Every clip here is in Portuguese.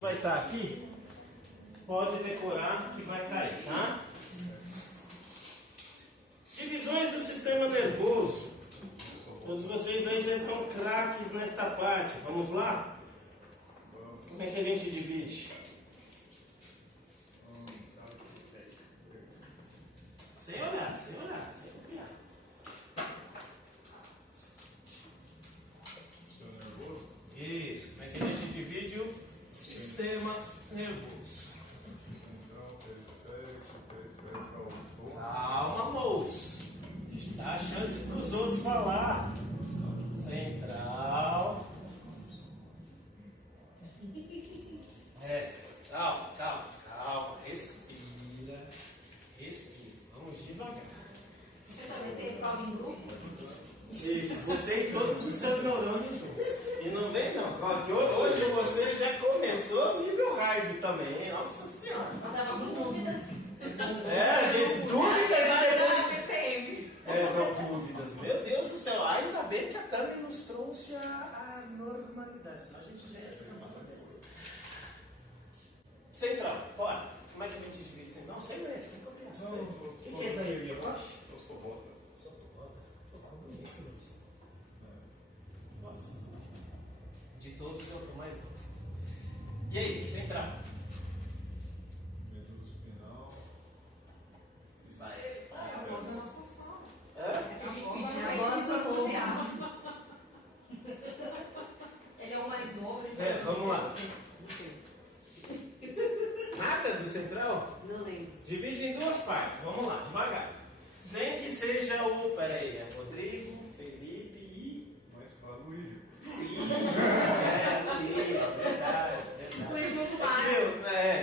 vai estar aqui, pode decorar que vai cair, tá? Divisões do sistema nervoso. Todos vocês aí já estão craques nesta parte. Vamos lá? Como é que a gente divide? Sem olhar, sem copiar. Isso, como é que a gente divide o sistema nervoso? Calma, moço. Dá a chance para os outros falar. Central. Calma. Respira. Vamos devagar. Você vai ter prova em grupo? Isso, você e todos os seus neurônios juntos. E não vem não, que hoje você já começou nível hard também, hein? Nossa Senhora. Eu tava com dúvidas. Gente, dúvidas e depois... TPM. Não, dúvidas. Meu Deus do céu, ainda bem que a Tami nos trouxe a normalidade, senão a gente já ia descampar pra besteira. Central, bora. Como é que a gente divide isso? Não, sem ler, sem copiar. O que é isso daí, Rio? Eu sou bota. Só bota. Ficou bonito isso. Nossa. De todos é o que eu mais gosto. E aí, central? Medula espinal. Isso aí. É a voz da nossa sala. É? A gente pediu a voz pra pronunciar. Ele é o mais novo. Vamos lá. Nada do central? Não lembro. Divide em duas partes. Vamos lá, devagar. Sem que seja o... Peraí, é Rodrigo, Felipe e... Mas fala Luiz. Luiz, verdade. Luiz muito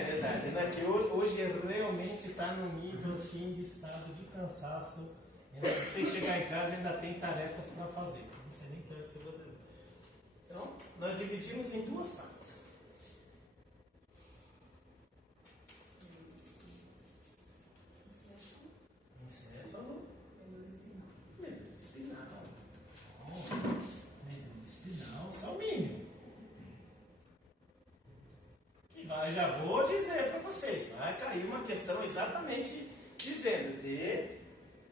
Verdade. Né? Que hoje realmente está no nível assim de estado de cansaço. Ainda tem que chegar em casa e ainda tem tarefas para fazer. Não sei nem que horas que eu vou ter. Então, nós dividimos em duas partes. Encéfalo. Medula espinal. Medula espinal, só o mínimo. E já vou dizer para vocês, vai cair uma questão exatamente dizendo de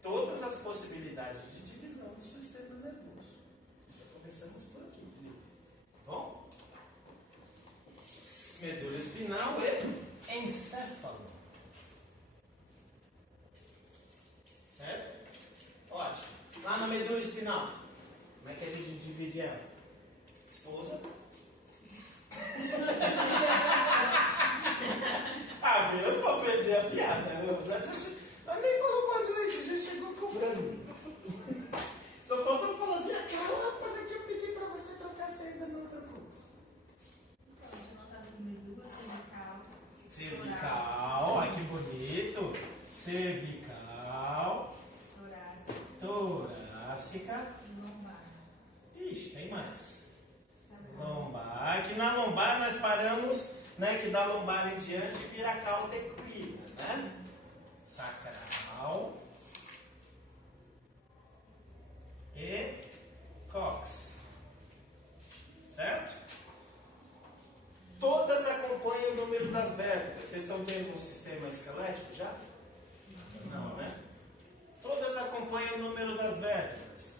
todas as possibilidades de divisão do sistema nervoso. Já começamos por aqui, Felipe. Bom? Medula espinal e encéfalo. Certo? Ótimo. Lá na medula espinal, como é que a gente divide ela? Esposa. Eu não vou perder a piada. Eu nem falou boa noite, já chegou cobrando. Só falta eu falar assim, aquela lâmpada que eu pedi para você trocar a saída na outra cor. Cervical, ai que bonito. Cervical. Torácica. Ixi, tem mais. Lombar. Que na lombar nós paramos, né? Que da lombar em diante vira cauda equina, né? Sacral. E cox. Certo? Todas acompanham o número das vértebras. Vocês estão vendo um sistema esquelético já? Não, né? Todas acompanham o número das vértebras,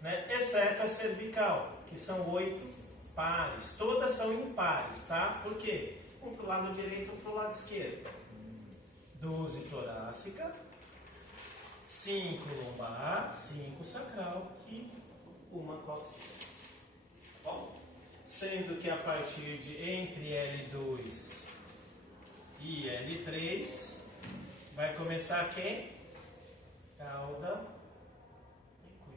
né? Exceto a cervical, que são 8 pares. Todas são impares, tá? Por quê? Um para o lado direito, um para o lado esquerdo. 12 torácica, 5 lombar, 5 sacral e uma coxia. Tá bom? Sendo que a partir de entre L2 e L3 vai começar quem? Cauda equina.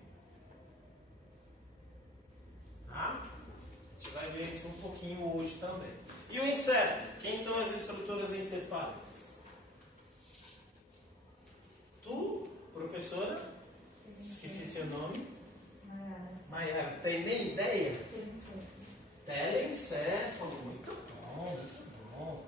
Tá? A gente vai ver isso um pouquinho hoje também. E o encéfalo? Quem são as estruturas encefálicas? Tu, professora? Esqueci seu nome. Maiara. Tem nem ideia? Telencéfalo. Muito bom, muito bom.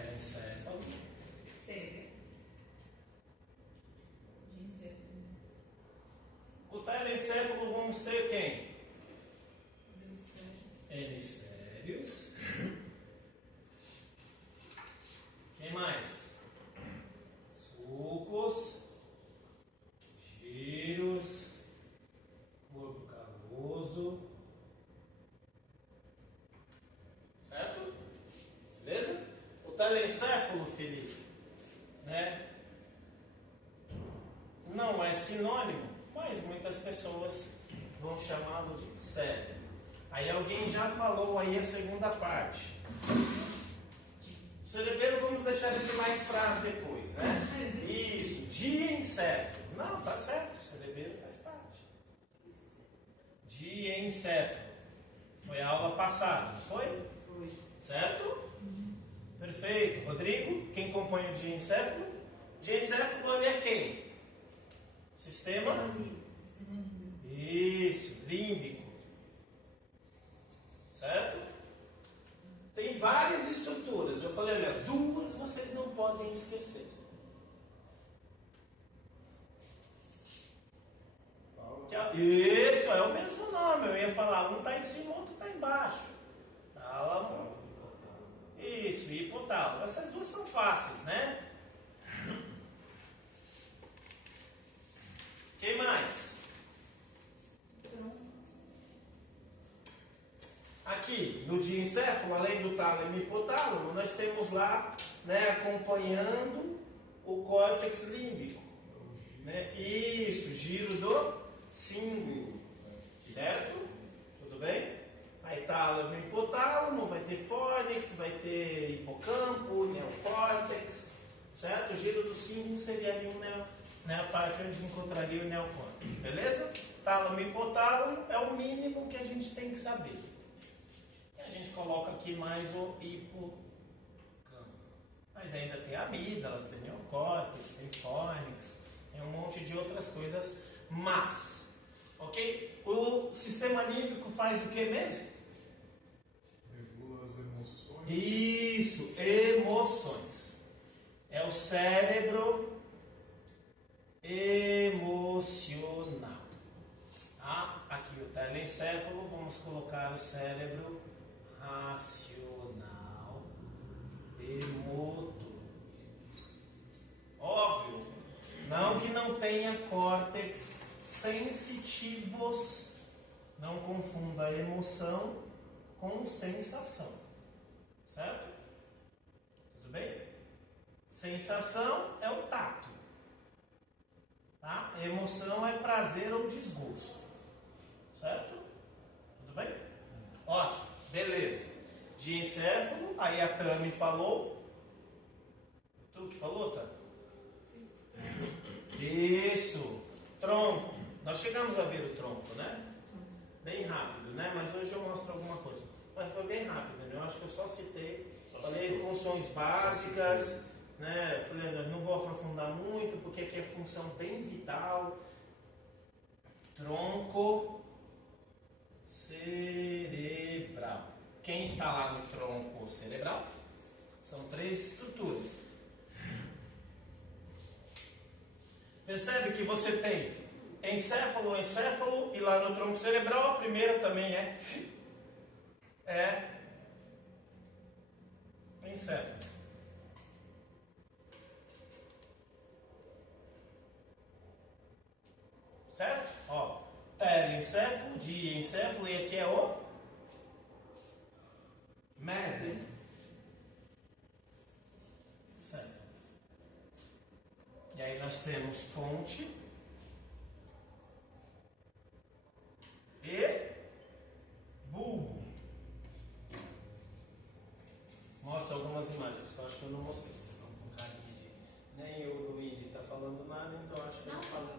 telencéfalo. Cérebro. Diencéfalo. O telencéfalo vamos ter quem? Os hemisférios. Hemisférios. Quem mais? Sulcos, giros, corpo caloso. Certo? Beleza? O telencéfalo, Felipe, né? Não é sinônimo, mas muitas pessoas vão chamá-lo de cérebro. Aí alguém já falou aí a segunda parte. O cerebelo vamos deixar ele mais para depois, né? Isso, diencéfalo. Não, tá certo, o cerebelo faz parte. Diencéfalo. Foi a aula passada, não foi? Foi. Certo? Perfeito. Rodrigo, quem compõe o diencéfalo? Diencéfalo ele é quem? Sistema? Isso, límbico. Certo? Tem várias estruturas. Eu falei, olha, duas vocês não podem esquecer. Isso, é o mesmo nome. Eu ia falar, um está em cima, outro está embaixo. Tálamo. Isso, hipotálamo. Essas duas são fáceis, né? Quem mais? Aqui, no diencéfalo, além do tálamo e hipotálamo, nós temos lá, né, acompanhando o córtex límbico. Né? Isso, giro do símbolo. Certo? Tudo bem? Aí tálamo e hipotálamo, vai ter fórnix, vai ter hipocampo, neocórtex. Certo? O giro do símbolo seria ali a parte onde encontraria o neocórtex. Beleza? Tálamo e hipotálamo é o mínimo que a gente tem que saber. A gente coloca aqui mais o hipocampo. Mas ainda tem amígdalas, tem neocórtex, tem fórnix, tem um monte de outras coisas. Mas, ok? O sistema límbico faz o que mesmo? Regula as emoções. Isso, emoções. É o cérebro emocional. Tá? Aqui o telencéfalo, vamos colocar o cérebro racional e motor. Óbvio, não que não tenha córtex sensitivos, não confunda a emoção com sensação, certo? Tudo bem? Sensação é o tato, tá? Emoção é prazer ou desgosto, certo? Tudo bem? Ótimo. Beleza. Diencéfalo, aí a Tami falou. Tu que falou, Tami? Isso. Tronco. Nós chegamos a ver o tronco, né? Bem rápido, né? Mas hoje eu mostro alguma coisa. Mas foi bem rápido, né? Eu acho que eu só citei. Falei funções básicas, né? Falei, não vou aprofundar muito, porque aqui é função bem vital. Tronco cerebral. Quem está lá no tronco cerebral? São 3 estruturas. Percebe que você tem encéfalo e lá no tronco cerebral a primeira também é encéfalo. Certo? Ó, telencéfalo, diencéfalo e aqui é o mesencéfalo. E aí nós temos ponte e bulbo. Mostra algumas imagens que eu acho que eu não mostrei. Vocês estão com carinha de... Nem o Luigi está falando nada, então acho que eu não falei.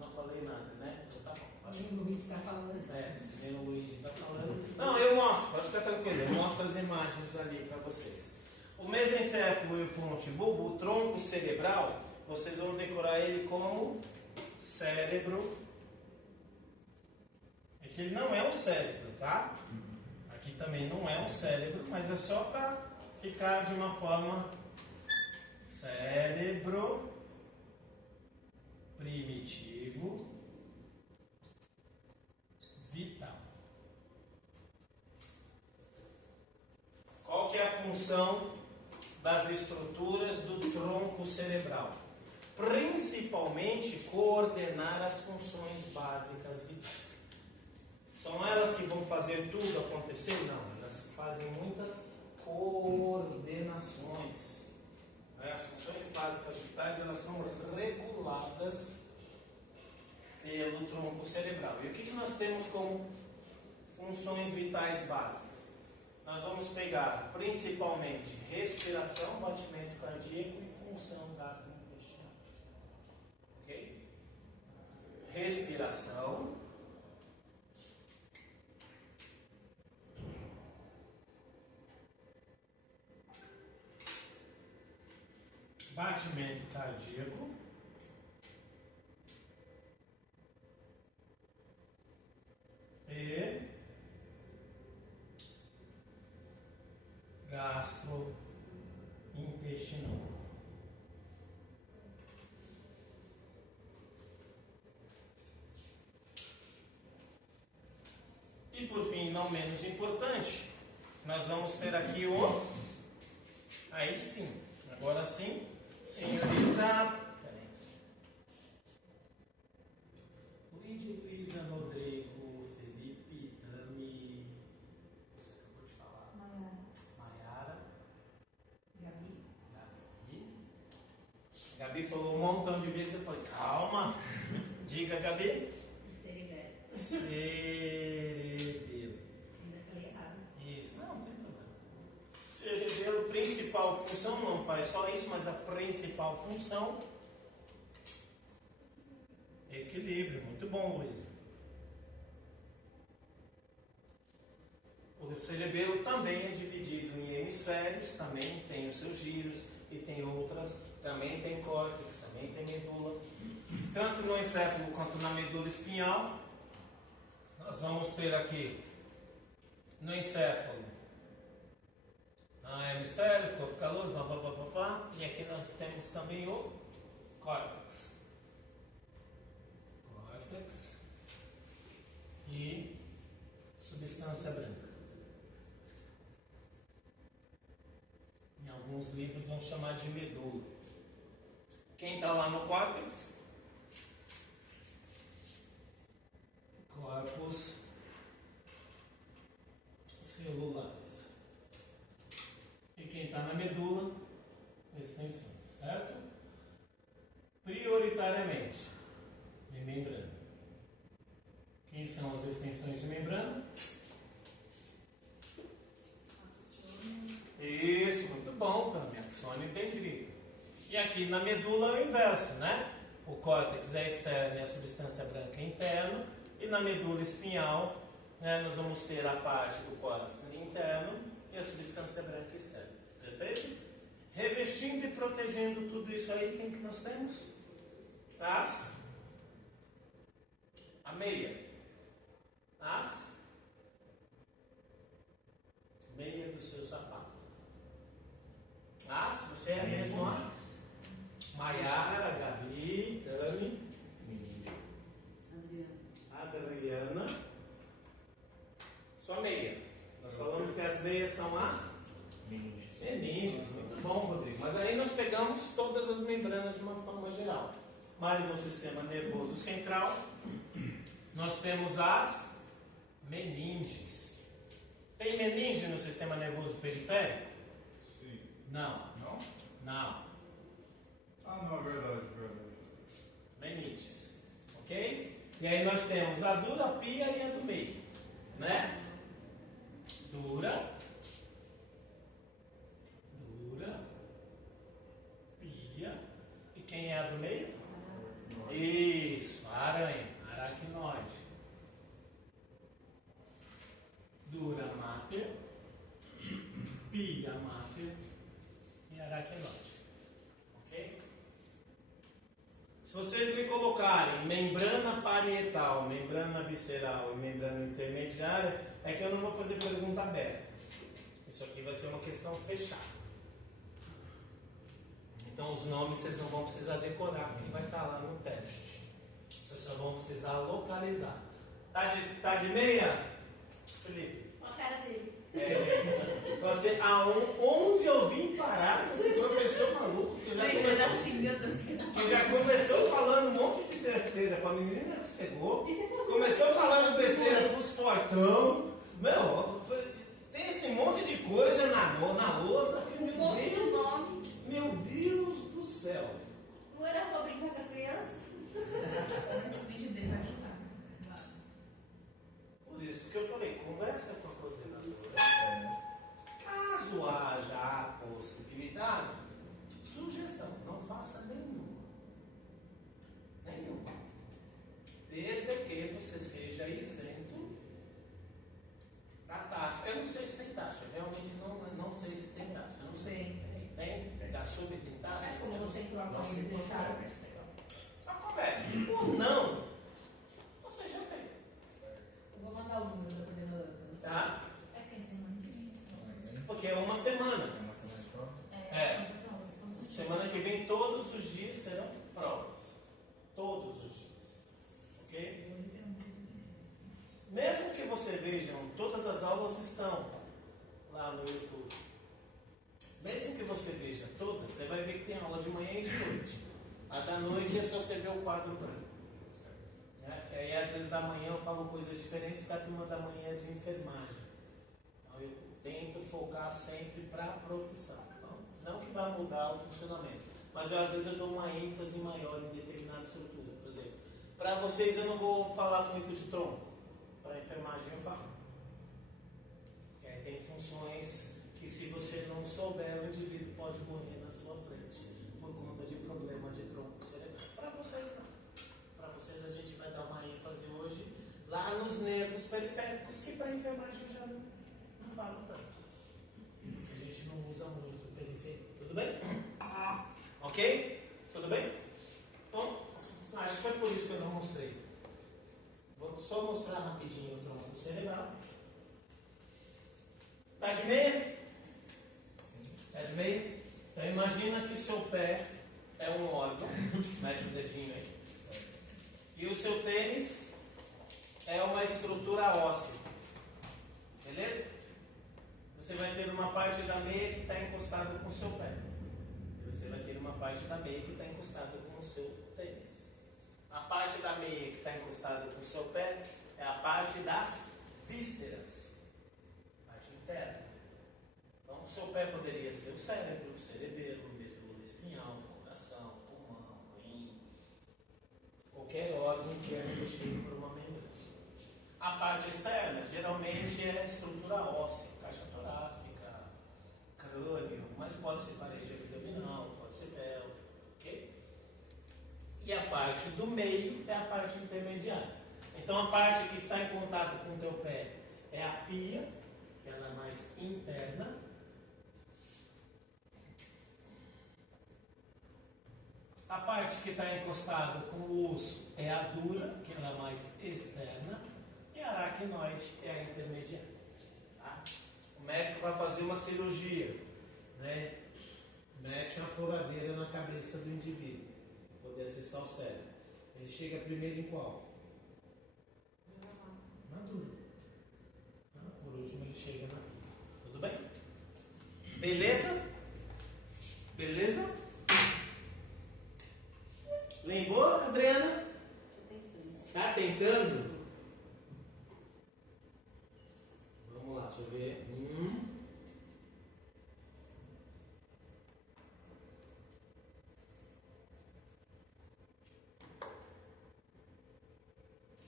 Não falei nada, né? Então tá bom. Acho que... O Luigi está falando. se nem o Luigi está falando. Não, eu mostro, pode ficar tranquilo. Eu mostro as imagens ali para vocês. O mesencéfalo e o ponte bulbo, o tronco cerebral, vocês vão decorar ele como cérebro. É que ele não é o cérebro, tá? Aqui também não é o cérebro, mas é só para ficar de uma forma cérebro primitivo vital. Qual que é a função das estruturas do tronco cerebral? Principalmente coordenar as funções básicas vitais. São elas que vão fazer tudo acontecer? Não, elas fazem muitas coordenações. As funções básicas vitais, elas são reguladas pelo tronco cerebral. E o que nós temos como funções vitais básicas? Nós vamos pegar principalmente respiração, batimento cardíaco e função gastrointestinal. Ok? Respiração. Batimento cardíaco. E gastrointestinal. E por fim, não menos importante, nós vamos ter aqui o... Aí sim, agora sim, senhorita... Peraí. Luigi, Luísa, Rodrigo, Felipe, Dani... Você acabou de falar. Maiara. Gabi. Gabi falou um montão de vezes, eu falei, calma. Diga, Gabi. Cerebelo. Cerebelo. Ainda falei errado. Isso, não tem problema. Cerebelo, principal função, não faz só isso, mas a principal função, equilíbrio. Muito bom, Luísa. O cerebelo também é dividido em hemisférios, também tem os seus giros e tem outras, também tem córtex, também tem medula. Tanto no encéfalo quanto na medula espinhal, nós vamos ter aqui no encéfalo hemisférios, corpo caloso, blá, blá, blá, blá, blá, e aqui nós temos também o córtex. Córtex e substância branca. Em alguns livros vão chamar de medula. Quem está lá no córtex? Corpos celulares. E quem está na medula? Extensões, certo? Prioritariamente de membrana. Quem são as extensões de membrana? Isso, muito bom, também. Axônio e dendrito. E aqui na medula é o inverso, né? O córtex é externo e a substância branca é interno. E na medula espinhal, né, nós vamos ter a parte do córtex interno e a substância branca externa. Perfeito? Revestindo e protegendo tudo isso aí, quem que nós temos? A meia. Meia do seu sapato. Você é mesmo a Maiara, Gabi, Dani, Adriana. Sua meia. Nós falamos que as meias são as meninges. Muito bom, Rodrigo. Mas aí nós pegamos todas as membranas de uma forma geral. Mas no sistema nervoso central, nós temos as meninges. Tem meninge no sistema nervoso periférico? Sim. Não. Não? Não. Não, é verdade. Meninges. Ok? E aí nós temos a dura, pia e a do meio. Né? Dura, pia. E quem é a do meio? Isso, a aranha, aracnoide. Dura, máter, pia, máter e aracnoide. Ok? Se vocês me colocarem membrana parietal, membrana visceral e membrana intermediária, é que eu não vou fazer pergunta aberta. Isso aqui vai ser uma questão fechada. Então os nomes vocês não vão precisar decorar, porque vai estar lá no teste. Vocês só vão precisar localizar. Tá de meia, Felipe? Olha a cara dele. Você, onde eu vim parar, você professor maluco, que Assim, meu Deus, que já começou falando um monte de besteira pra menina que chegou, começou falando besteira pros portão. Meu, tem esse monte de coisa na lousa. Meu Deus do céu. Não era só brincar com as crianças? Esse vídeo dele vai ajudar. Claro. Por isso que eu falei, conversa com a coordenadora. Caso haja a possibilidade, sugestão, não faça nenhuma. Nenhuma. Desde que você seja isento da taxa. Eu não sei se tem taxa, realmente não sei se tem taxa. Eu não sei. Tem? Da sub tem taxa? Mas como você entrou agora Não e sei deixaram? Só converse. Ou não, você já tem. Eu vou mandar o número da coordenadora. Tá? É porque semana que vem. Porque é uma semana. Uma semana de prova? Semana que vem, todos os dias serão provas. Todos os dias. Ok? Mesmo que você veja, todas as aulas estão lá no YouTube. Mesmo que você veja todas, você vai ver que tem aula de manhã e de noite. A da noite é só você ver o quadro branco. Né? Aí às vezes da manhã eu falo coisas diferentes para a turma da manhã de enfermagem. Então eu tento focar sempre para a profissão. Não que vai mudar o funcionamento, mas às vezes eu dou uma ênfase maior em determinada estrutura. Por exemplo, para vocês eu não vou falar muito de tronco, para a enfermagem eu falo. Porque aí tem funções que se você não souber, o indivíduo pode morrer na sua frente por conta de problema de tronco cerebral. Para vocês não. Para vocês a gente vai dar uma ênfase hoje lá nos nervos periféricos, que para a enfermagem eu já não falo tanto. A gente não usa muito. Tudo bem? Ok? Tudo bem? Bom, acho que foi por isso que eu não mostrei. Vou só mostrar rapidinho o tronco cerebral. Tá de meia? Sim. Tá de meia? Então imagina que o seu pé é um órgão. Mexe o dedinho aí. E o seu tênis é uma estrutura óssea. Beleza? Você vai ter uma parte da meia que está encostada com o seu pé. E você vai ter uma parte da meia que está encostada com o seu tênis. A parte da meia que está encostada com o seu pé é a parte das vísceras. Parte interna. Então, o seu pé poderia ser o cérebro, o cerebelo, medula espinhal, coração, pulmão, rim. Qualquer órgão que é revestido por uma membrana. A parte externa, geralmente, é a estrutura óssea. Caixa torácica, crânio, mas pode ser parede abdominal, pode ser pélvico, ok? E a parte do meio é a parte intermediária. Então a parte que está em contato com o teu pé é a pia, que ela é mais interna. A parte que está encostada com o osso é a dura, que ela é mais externa. E a aracnoide é a intermediária. Tá? O médico vai fazer uma cirurgia, né? Mete uma furadeira na cabeça do indivíduo para poder acessar o cérebro. Ele chega primeiro em qual? Na dura. Tá? Por último ele chega na pia. Tudo bem? Beleza? Beleza? Lembrou, Adriana? Tá tentando? Vamos lá, deixa eu ver.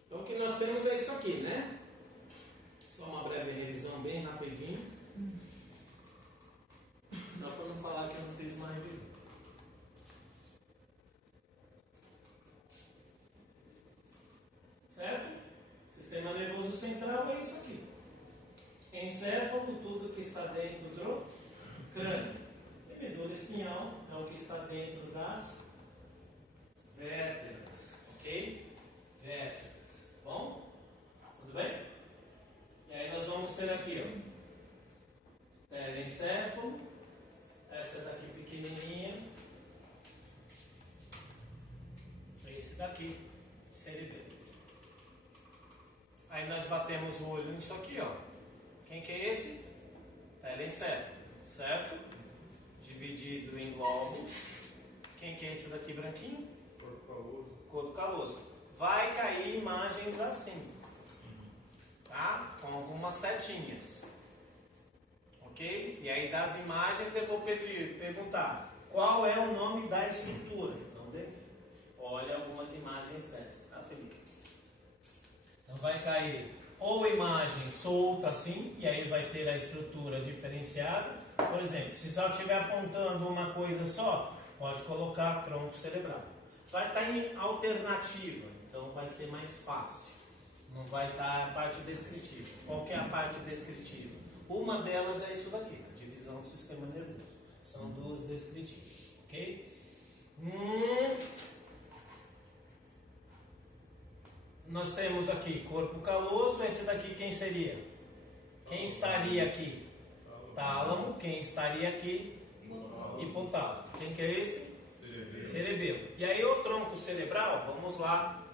Então o que nós temos é isso aqui, né? Só uma breve revisão bem rapidinho. Só para não falar que eu não fiz uma revisão. Certo? Sistema nervoso central é isso aqui. Encéfalo, tudo que está dentro do crânio. E medula espinhal é o que está dentro das vértebras. Ok? Vértebras. Bom? Tudo bem? E aí nós vamos ter aqui, ó. encéfalo, essa daqui pequenininha, esse daqui, cerebelo. Aí nós batemos o olho nisso aqui, ó. Quem que é esse? Telencéfalo, certo? Dividido em lobos. Quem que é esse daqui branquinho? Corpo caloso. Couro caloso. Vai cair imagens assim, tá? Com algumas setinhas, ok? E aí das imagens eu vou perguntar qual é o nome da estrutura. Então, olha algumas imagens dessas, tá, Felipe? Então vai cair ou imagem solta assim, e aí vai ter a estrutura diferenciada. Por exemplo, se só estiver apontando uma coisa só, pode colocar tronco cerebral. Vai estar em alternativa, então vai ser mais fácil. Não vai estar a parte descritiva. Qual que é a parte descritiva? Uma delas é isso daqui, a divisão do sistema nervoso. São duas descritivas, ok? Nós temos aqui corpo caloso. Esse daqui quem seria? Quem estaria aqui? Tálamo. Quem estaria aqui? Hipotálamo. Quem que é esse? Cerebelo. E aí o tronco cerebral, vamos lá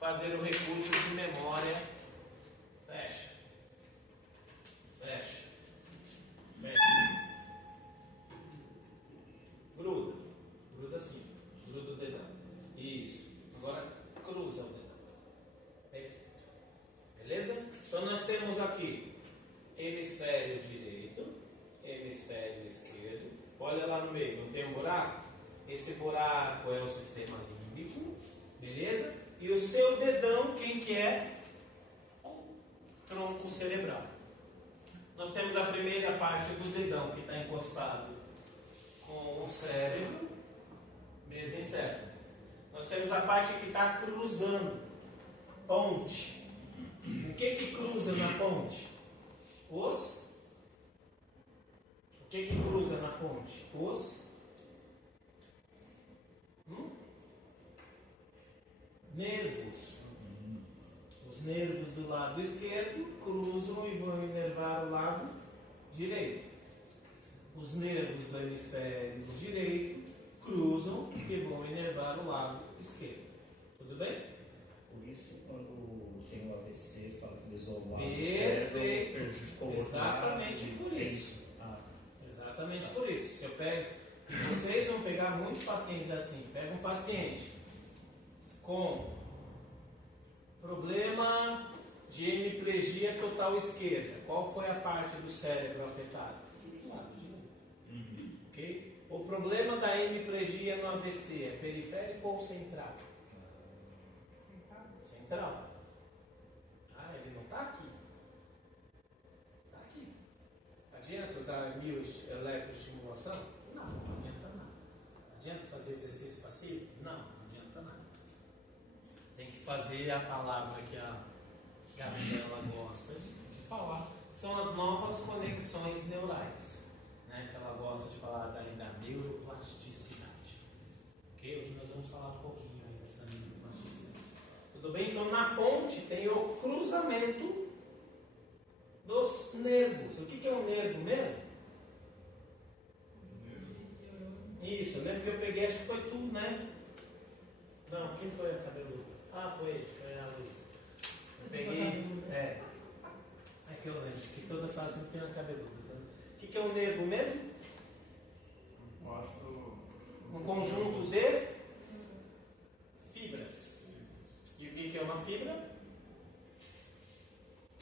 fazer o recurso de memória. Fecha. Fecha. Fecha. Gruda. Gruda assim. Gruda o dedão. Isso. Agora cruza o dedão. Perfeito. Beleza? Então nós temos aqui hemisfério direito, hemisfério esquerdo. Olha lá no meio, não tem um buraco? Esse buraco é o sistema límbico, beleza? E o seu dedão, quem que é? Tronco cerebral. Nós temos a primeira parte do dedão que está encostado com o cérebro, mesencéfalo. Nós temos a parte que está cruzando, ponte. O que cruza na ponte? O que cruza na ponte? Nervos. Os nervos do lado esquerdo cruzam e vão inervar o lado direito. Os nervos do hemisfério direito cruzam e vão inervar o lado esquerdo. Tudo bem? Por isso, quando tem o AVC, fala que isolar Perfeito. prejudicou o outro Exatamente lado. por isso. Ah, Exatamente por isso. Se eu pego, vocês vão pegar muitos pacientes assim. Pega um paciente com problema de hemiplegia total esquerda. Qual foi a parte do cérebro afetada? Do lado direito. Ok? O problema da hemiplegia no AVC é periférico ou central? Central. Ah, ele não está aqui. Está aqui. Adianta eu dar eletroestimulação? Não, não adianta nada. Adianta fazer exercício passivo? Não, não adianta nada. Tem que fazer a palavra que a Gabriela gosta de falar. São as novas conexões neurais, né? Que ela gosta de falar da neuroplasticidade. Ok? Hoje nós vamos falar um pouquinho aí dessa neuroplasticidade. Tudo bem? Então na ponte tem o cruzamento dos nervos. O que é um nervo mesmo? Isso, eu lembro que eu peguei, acho que foi tu, né? Não, quem foi a cabeluda? Ah, foi a Luísa. Eu peguei. É que eu lembro que toda sala sempre tem uma cabeluda. Né? O que é um nervo mesmo? Um conjunto de fibras. E o que é uma fibra?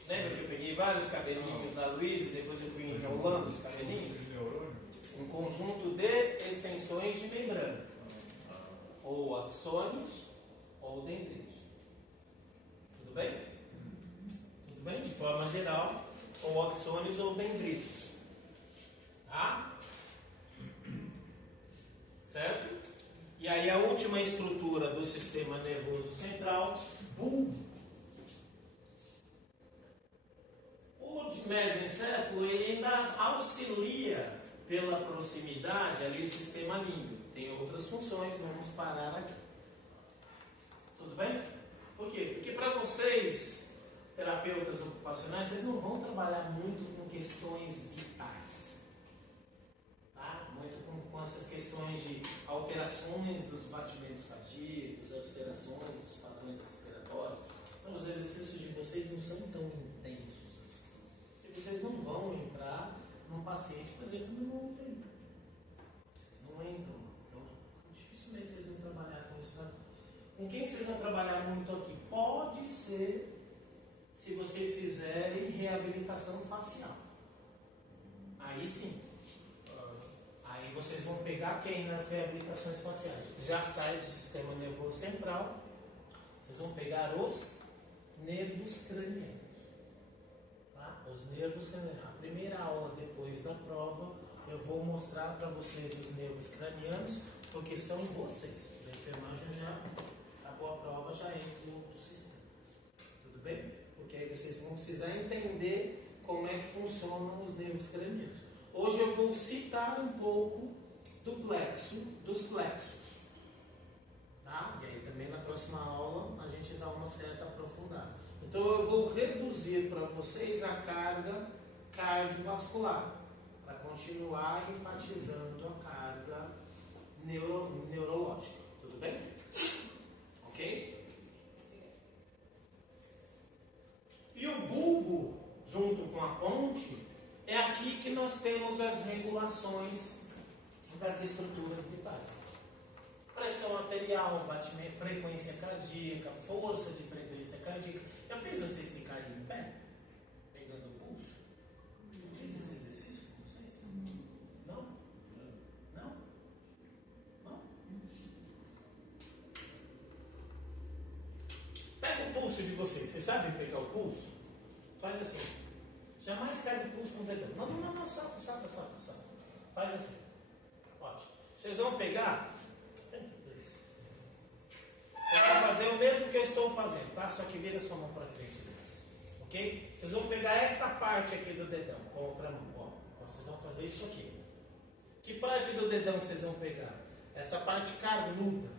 Lembra que eu peguei vários cabelinhos da Luísa e depois eu fui enrolando os cabelinhos? Um conjunto de extensões de membrana. Ou axônios ou dendritos. Tudo bem? Tudo bem? De forma geral, ou axônios ou dendritos. Tá? Certo? E aí a última estrutura do sistema nervoso central, bulbo. O mesencéfalo, ele ainda auxilia pela proximidade ali o sistema límbico. Tem outras funções, vamos parar aqui. Tudo bem? Por quê? Porque para vocês, terapeutas ocupacionais, vocês não vão trabalhar muito com questões vitais. alterações dos batimentos cardíacos, alterações dos padrões respiratórios. Então, os exercícios de vocês não são tão intensos assim. E vocês não vão entrar num paciente, por exemplo, no UTI. Vocês não entram. Então, dificilmente vocês vão trabalhar com isso. Com quem que vocês vão trabalhar muito aqui? Pode ser se vocês fizerem reabilitação facial. Aí sim. Aí vocês vão pegar quem nas reabilitações faciais? Já sai do sistema nervoso central. Vocês vão pegar os nervos cranianos. Tá? Os nervos cranianos. A primeira aula depois da prova, eu vou mostrar para vocês os nervos cranianos, porque são vocês. A enfermagem já acabou a prova, já entra no sistema. Tudo bem? Porque aí vocês vão precisar entender como é que funcionam os nervos cranianos. Hoje eu vou citar um pouco dos plexos. Tá? E aí também na próxima aula a gente dá uma certa aprofundada. Então eu vou reduzir para vocês a carga cardiovascular, para continuar enfatizando a carga neurológica. Tudo bem? Ok? E o bulbo, junto com a ponte, é aqui que nós temos as regulações das estruturas vitais. Pressão arterial, batimento, frequência cardíaca, força de frequência cardíaca. Eu fiz vocês ficarem em pé, pegando o pulso? Eu fiz esse exercício com vocês? Não? Não? Não? Pega o pulso de vocês. Vocês sabem pegar o pulso? Faz assim. Jamais pega o pulso com o dedão. Não, solta. Faz assim. Ótimo. Vocês vão pegar. Vocês vão fazer o mesmo que eu estou fazendo, tá? Só que vira sua mão para frente deles. Ok? Vocês vão pegar esta parte aqui do dedão com a outra mão. Ó, vocês vão fazer isso aqui. Que parte do dedão vocês vão pegar? Essa parte carnuda.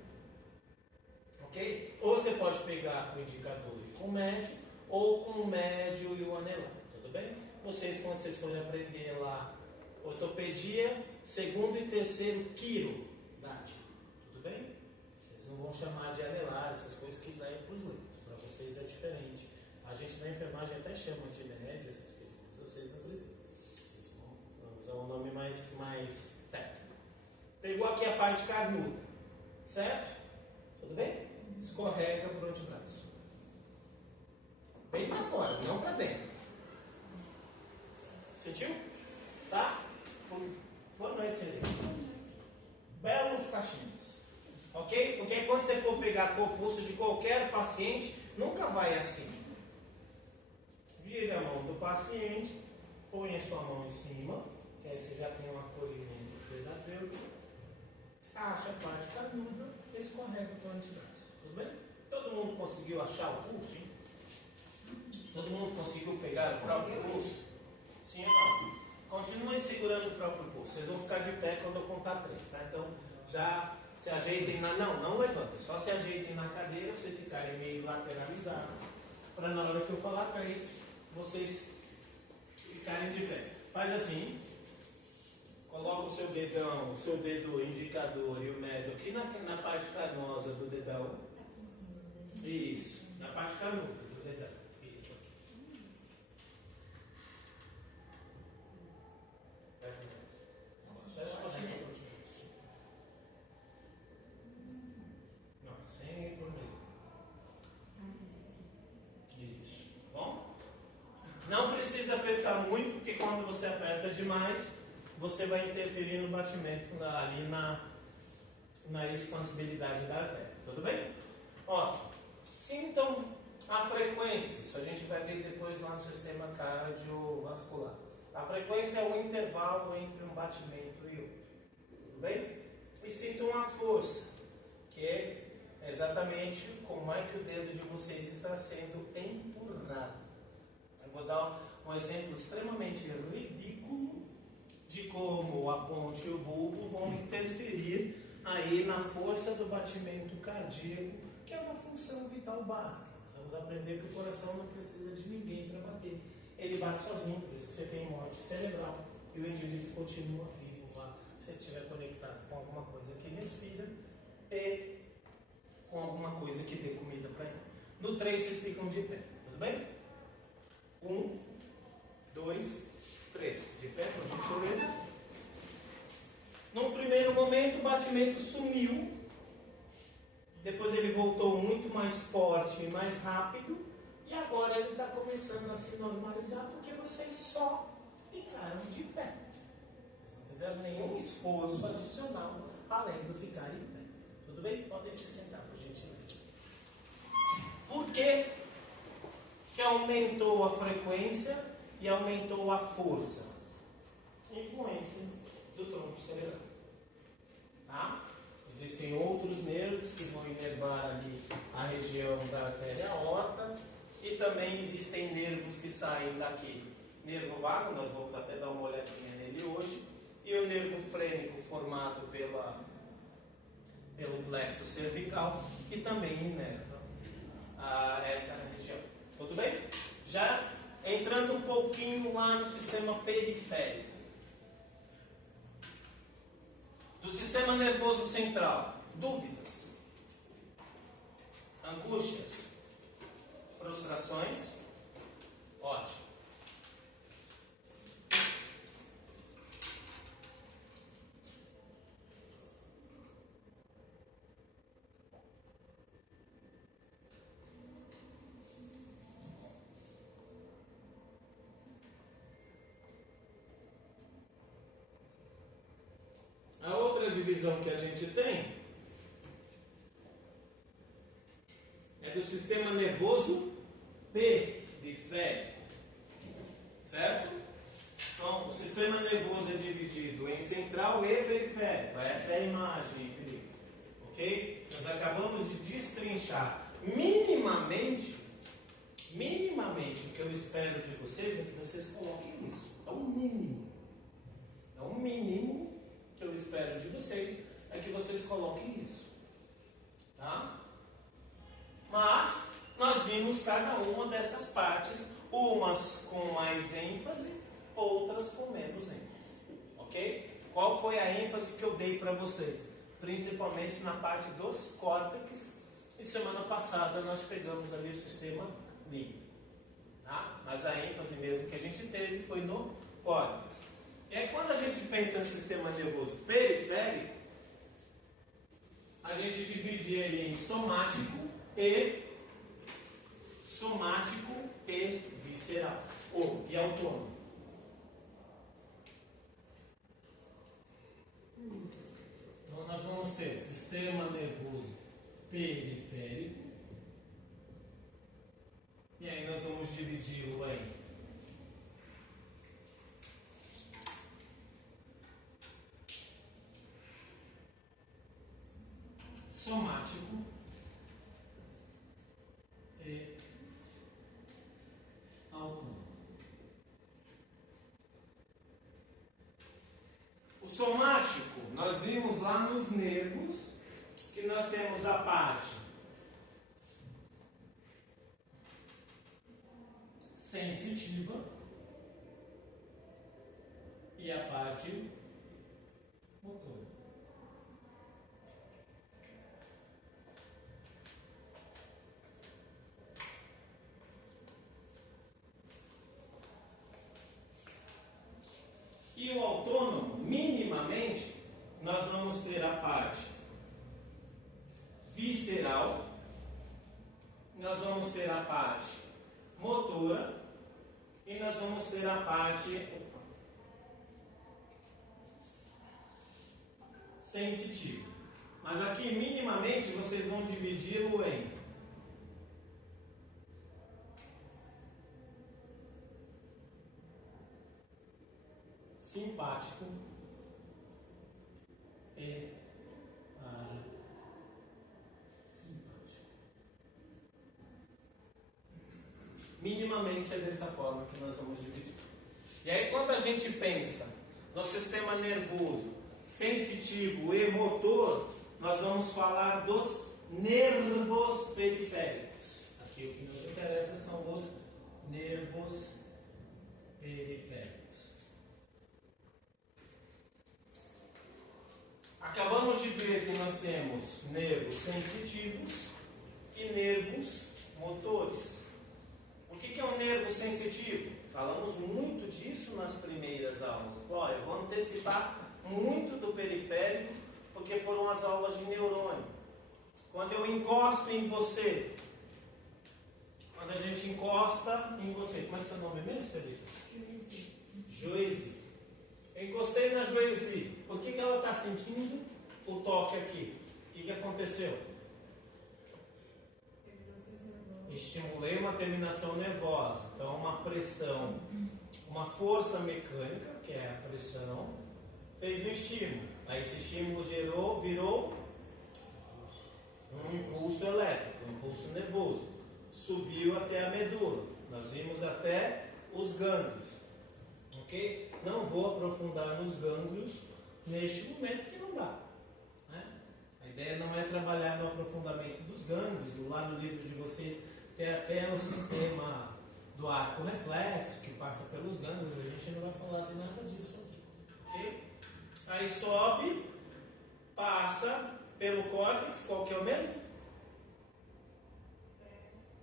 Ok? Ou você pode pegar com o indicador e com o médio, ou com o médio e o anelar. Tudo bem? Vocês, quando vocês forem aprender lá ortopedia, segundo e terceiro quiro, DAT. Tudo bem? Vocês não vão chamar de anelar, essas coisas que saem para os leigos. Para vocês é diferente. A gente na enfermagem até chama de médio, essas coisas, mas vocês não precisam. Vocês vão usar um nome mais técnico. Pegou aqui a parte carnuda, certo? Tudo bem? Escorrega para o antebraço. Bem para fora, não para dentro. Sentiu? Tá? Boa noite, senhor. Belos cachinhos. Ok? Porque quando você for pegar o pulso de qualquer paciente, nunca vai assim. Vira a mão do paciente, põe a sua mão em cima, que aí você já tem um acolhimento terapêutico. Acha a parte carnuda e escorrega para o antebraço. Tudo bem? Todo mundo conseguiu achar o pulso? Todo mundo conseguiu pegar o próprio pulso? Sim ou não? Continuem segurando o próprio pulso. Vocês vão ficar de pé quando eu contar 3, tá? Então, já se ajeitem na... Não levantem. Só se ajeitem na cadeira, pra vocês ficarem meio lateralizados. Para na hora que eu falar 3, vocês ficarem de pé. Faz assim. Coloca o seu dedão, o seu dedo indicador e o médio aqui na parte carnosa do dedão. Isso. Na parte carnuda do dedão. Isso aqui. Não, sem ir por meio. Isso. Bom? Não precisa apertar muito, porque quando você aperta demais, você vai interferir no batimento ali na expansibilidade da artéria. Tudo bem? Ótimo. Sintam a frequência. Isso a gente vai ver depois lá no sistema cardiovascular. A frequência é o intervalo entre um batimento e outro. Tudo bem? E sintam a força, que é exatamente como é que o dedo de vocês está sendo empurrado. Eu vou dar um exemplo extremamente ridículo de como a ponte e o bulbo vão interferir aí na força do batimento cardíaco, que é uma função vital básica. Nós vamos aprender que o coração não precisa de ninguém para bater. Ele bate sozinho, por isso que você tem morte cerebral e o indivíduo continua vivo se ele estiver conectado com alguma coisa que respira e com alguma coisa que dê comida para ele. No 3 vocês ficam de pé, tudo bem? 1, 2, 3. De pé, por gentileza. Num primeiro momento o batimento sumiu. Depois ele voltou muito mais forte e mais rápido. E agora ele está começando a se normalizar porque vocês só ficaram de pé. Vocês não fizeram nenhum esforço adicional além do ficar em pé. Tudo bem? Podem se sentar, por gentileza. Por que que aumentou a frequência e aumentou a força? Influência do tronco cerebral. Tá? Existem outros nervos que vão inervar ali a região da artéria aorta e também existem nervos que saem daqui. Nervo vago, nós vamos até dar uma olhadinha nele hoje, e o nervo frênico formado pelo plexo cervical, que também inerva essa região. Tudo bem? Já entrando um pouquinho lá no sistema periférico. Do sistema nervoso central, dúvidas, angústias, frustrações? Ótimo. A outra divisão que a gente tem é do sistema nervoso periférico, certo? Então, o sistema nervoso é dividido em central e periférico. Essa é a imagem, Felipe. Ok? Nós acabamos de destrinchar minimamente o que eu espero de vocês é que vocês coloquem isso. É o mínimo. É o mínimo que eu espero de vocês é que vocês coloquem isso. Tá? Mas nós vimos cada uma dessas partes, umas com mais ênfase, outras com menos ênfase. Ok? Qual foi a ênfase que eu dei para vocês? Principalmente na parte dos córtex. E semana passada nós pegamos ali o sistema límbico. Tá? Mas a ênfase mesmo que a gente teve foi no córtex. E aí, quando a gente pensa no sistema nervoso periférico, a gente divide ele em somático e visceral, e autônomo. Então, nós vamos ter sistema nervoso periférico, e aí nós vamos dividi-lo em somático e autônomo. O somático, nós vimos lá nos nervos que nós temos a parte sensitiva e a parte motora. E o autônomo, minimamente, nós vamos ter a parte visceral, nós vamos ter a parte motora e nós vamos ter a parte sensitiva. Mas aqui, minimamente, vocês vão dividi-lo em simpático e parasimpático. Minimamente é dessa forma que nós vamos dividir. E aí, quando a gente pensa no sistema nervoso sensitivo e motor, nós vamos falar dos nervos periféricos. Aqui o que nos interessa são os nervos periféricos. que nós temos nervos sensitivos e nervos motores. O que é um nervo sensitivo? Falamos muito disso nas primeiras aulas. Olha, eu vou antecipar muito do periférico, porque foram as aulas de neurônio. Quando eu encosto em você, quando a gente encosta em você, como é seu nome mesmo, Felipe? Joesi. Eu encostei na Joesi. O que ela está sentindo? O toque aqui. O que aconteceu? Estimulei uma terminação nervosa. Então, uma pressão, uma força mecânica, que é a pressão, fez um estímulo. Aí esse estímulo virou um impulso elétrico, um impulso nervoso. Subiu até a medula. Nós vimos até os gânglios. Ok? Não vou aprofundar nos gânglios neste momento, que não dá. Né? A ideia não é trabalhar no aprofundamento dos gânglios. Lá no livro de vocês tem até o sistema do arco reflexo que passa pelos gânglios. A gente não vai falar de nada disso aqui. Ok? Aí sobe, passa pelo córtex. Qual que é o mesmo?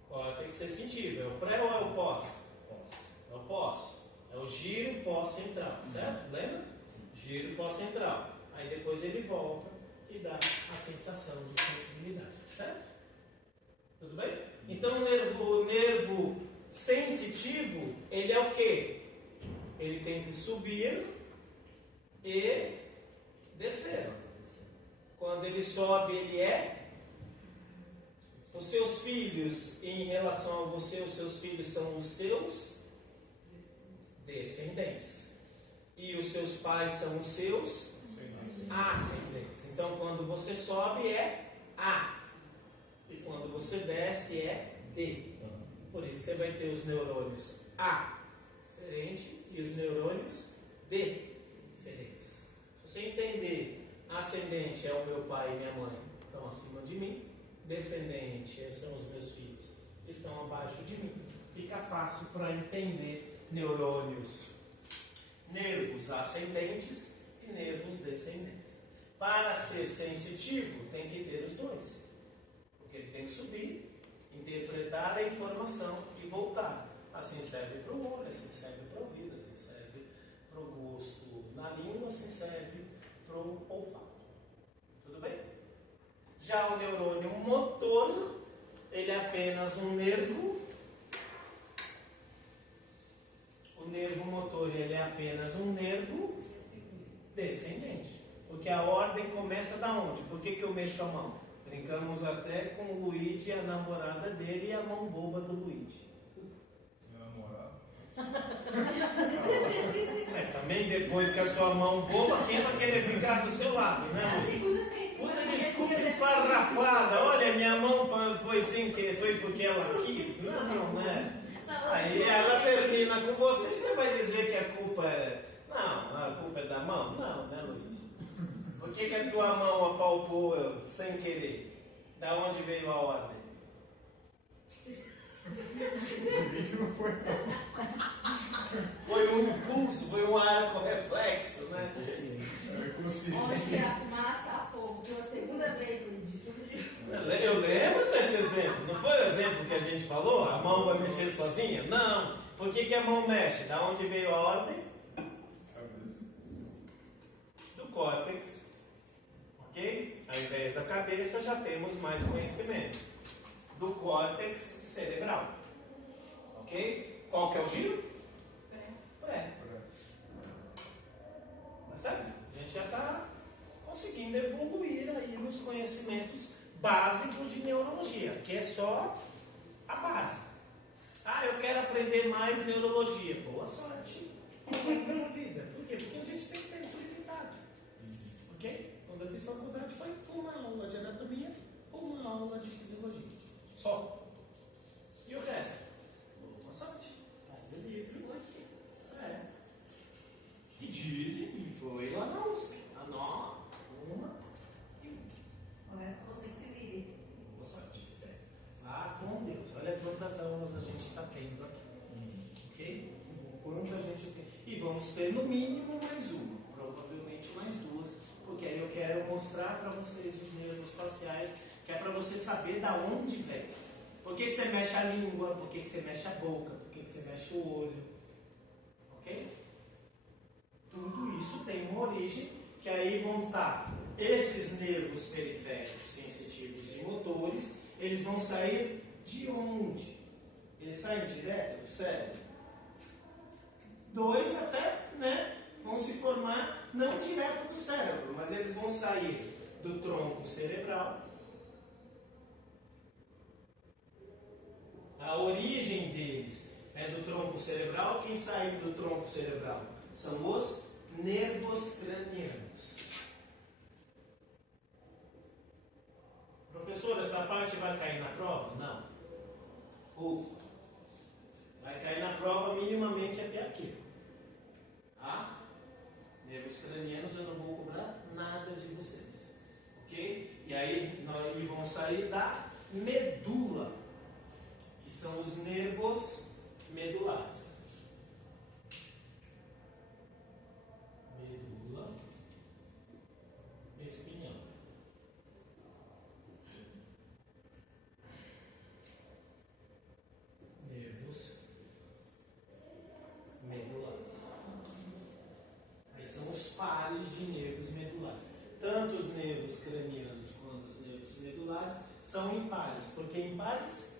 Córtex sensitivo. É o pré ou é o pós? É o pós. É o giro pós-central, certo? Lembra? Giro pós-central. Aí depois ele volta e dá a sensação de sensibilidade, certo? Tudo bem? Então o nervo sensitivo, ele é o quê? Ele tem que subir e descer. Quando ele sobe, ele é. Os seus filhos, em relação a você, os seus filhos são os seus descendentes. E os seus pais são os seus ascendentes. Então, quando você sobe, é A. E quando você desce, é D. Por isso você vai ter os neurônios A diferente e os neurônios D diferentes. Se você entender, ascendente é o meu pai e minha mãe, estão acima de mim. Descendente são os meus filhos, estão abaixo de mim. Fica fácil para entender neurônios, nervos ascendentes e nervos descendentes. Para ser sensitivo, tem que ter os dois. Porque ele tem que subir, interpretar a informação e voltar. Assim serve para o olho, assim serve para o ouvido, assim serve para o gosto na língua, assim serve para o olfato. Tudo bem? Já o neurônio motor, ele é apenas um nervo. O nervo motor, ele é apenas um nervo descendente. Porque a ordem começa da onde? Por que eu mexo a mão? Brincamos até com o Luigi, a namorada dele e a mão boba do Luigi. Minha namorada. Também depois que a sua mão boba, quem vai querer ficar do seu lado, né, Luigi? Puta desculpa esfarrapada. Olha, minha mão foi sem querer, foi porque ela quis. Não, né? Aí ela termina com você e você vai dizer que a culpa é... Não, a culpa é da mão? Não, né, Luigi? Por que a tua mão apalpou sem querer? Da onde veio a ordem? Foi um impulso, foi um arco reflexo, né? Onde a fumaça a fogo pela segunda vez, Luigi. Eu lembro desse exemplo. Não foi o exemplo que a gente falou? A mão vai mexer sozinha? Não. Por que a mão mexe? Da onde veio a ordem? Cabeça. Do córtex. Ok? Ao invés da cabeça, já temos mais conhecimento. Do córtex cerebral. Ok? Qual que é o giro? Pré. Tá certo? A gente já está conseguindo evoluir aí nos conhecimentos básicos de neurologia, que é só a base. Ah, eu quero aprender mais neurologia. Boa sorte na vida. Por quê? Porque a gente tem tempo limitado. Ok? Quando eu fiz faculdade foi uma aula de anatomia ou uma aula de fisiologia. Só. E o resto? Boa sorte. Aí o livro aqui. E dizem, e foi lá na USP. Uma e uma. O resto você que se vire. Boa sorte. Ah, com Deus. Olha quantas aulas a gente está tendo aqui. Ok? Quanto a gente tem. E vamos ter no mínimo mais uma. Provavelmente mais duas. Porque aí eu quero mostrar mostrar para vocês os nervos faciais, que é para você saber da onde vem. Por que você mexe a língua? Por que você mexe a boca? Por que você mexe o olho? Ok? Tudo isso tem uma origem, que aí vão estar esses nervos periféricos, sensitivos e motores, eles vão sair de onde? Eles saem direto do cérebro? Dois até, né, vão se formar não direto do cérebro, mas eles vão sair do tronco cerebral. A origem deles é do tronco cerebral. Quem sai do tronco cerebral são os nervos cranianos. Professor, essa parte vai cair na prova? Não. Ufa. Vai cair na prova minimamente até aqui. Tá? Nervos cranianos eu não vou cobrar nada de vocês. Ok? E aí eles vão sair da medula, que são os nervos medulares. Medula espinhal. Nervos medulares. Aí são os pares de nervos medulares. Tanto os nervos cranianos quanto os nervos medulares são impares. Por que impares?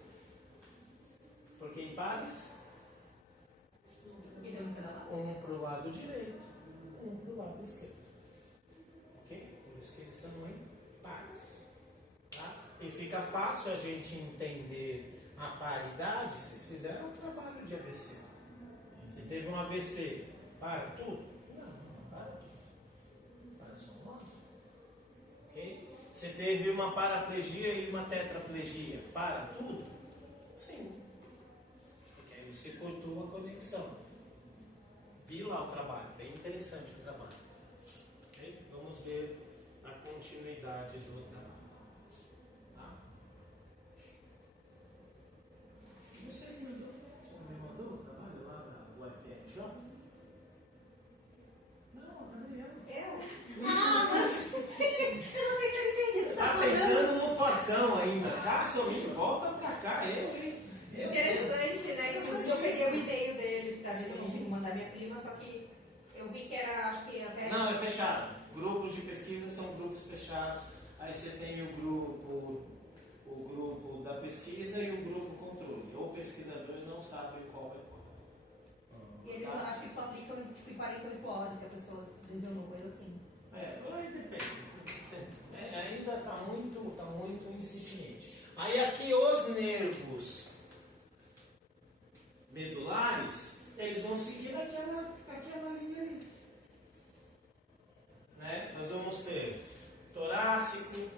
Porque impares? Um para o lado direito, um para o lado esquerdo. Ok? Por isso que eles são impares. Tá? E fica fácil a gente entender a paridade se vocês fizeram um trabalho de AVC. Você teve um AVC, para tudo? Não para tudo. Para só um lado. Ok? Você teve uma paraplegia e uma tetraplegia, para tudo? Sim. Porque aí você cortou a conexão. Vi lá o trabalho, bem interessante o trabalho. Okay? Vamos ver a continuidade do trabalho. Tá? O que você me mandou? Você me mandou o trabalho lá da UFRJ? Não, tá lendo. Eu? Ah, mas eu não entendi. Tá pensando no fortão ainda. Cá, sorrindo, volta pra cá. Interessante, né? Inclusive eu peguei o e-mail deles pra ver se eu consigo mandar minha prima, só que eu vi que era, acho que até... Não, é fechado. Grupos de pesquisa são grupos fechados. Aí você tem o grupo da pesquisa e o grupo controle. Ou o pesquisador não sabe qual é qual. E eles acho que só aplicam tipo, em 48 horas, que a pessoa lesionou, coisa assim. Aí depende. Ainda está muito incipiente. Aí aqui os nervos medulares, eles vão seguir aquela linha ali. Né? Nós vamos ter torácico,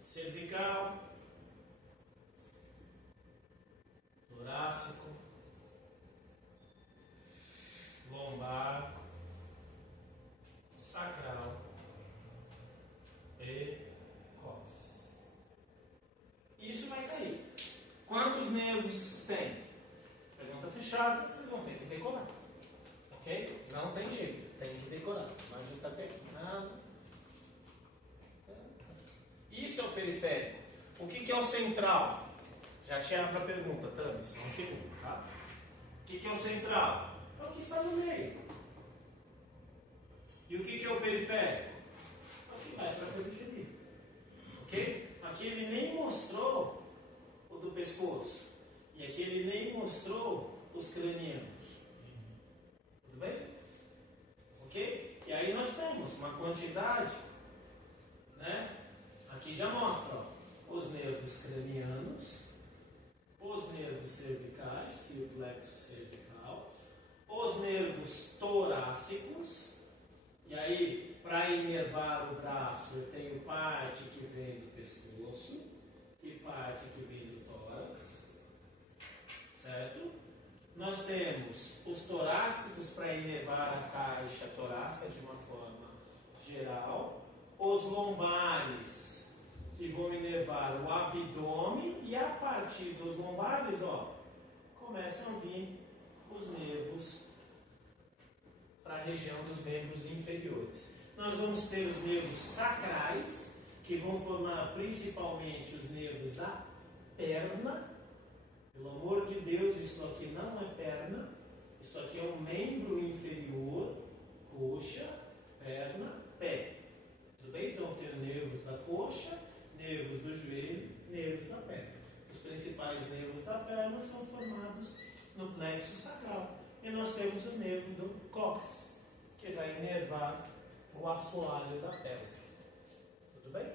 cervical, torácico, lombar, sacral e cóccix. Isso vai cair. Quantos nervos tem? Pergunta fechada, vocês vão ter que decorar. Ok? Não tem jeito, tem que decorar. Não adianta ter nada. Isso é o periférico. O que é o central? Já tinha para a pergunta, Tami, só um segundo, tá? O que é o central? É o que está no meio. E o que é o periférico? É o que vai para a periferia. Ok? Aqui ele nem mostrou o do pescoço. E aqui ele nem mostrou os cranianos. Tudo bem? Ok? E aí nós temos uma quantidade, né? Aqui já mostra ó, os nervos cranianos, os nervos cervicais e o plexo cervical, os nervos torácicos, e aí para inervar o braço eu tenho parte que vem do pescoço e parte que vem do tórax, certo? Nós temos os torácicos para inervar a caixa torácica de uma forma geral, os lombares que vão inervar o abdômen e a partir dos lombares, ó, começam a vir os nervos para região dos membros inferiores. Nós vamos ter os nervos sacrais, que vão formar principalmente os nervos da perna. Pelo amor de Deus, isso aqui não é perna, isso aqui é um membro inferior, coxa, perna, pé. Tudo bem? Então, eu tenho nervos da coxa, nervos do joelho, nervos da perna. Os principais nervos da perna são formados no plexo sacral. E nós temos o nervo do cóccix, que vai inervar o assoalho da pelve. Tudo bem?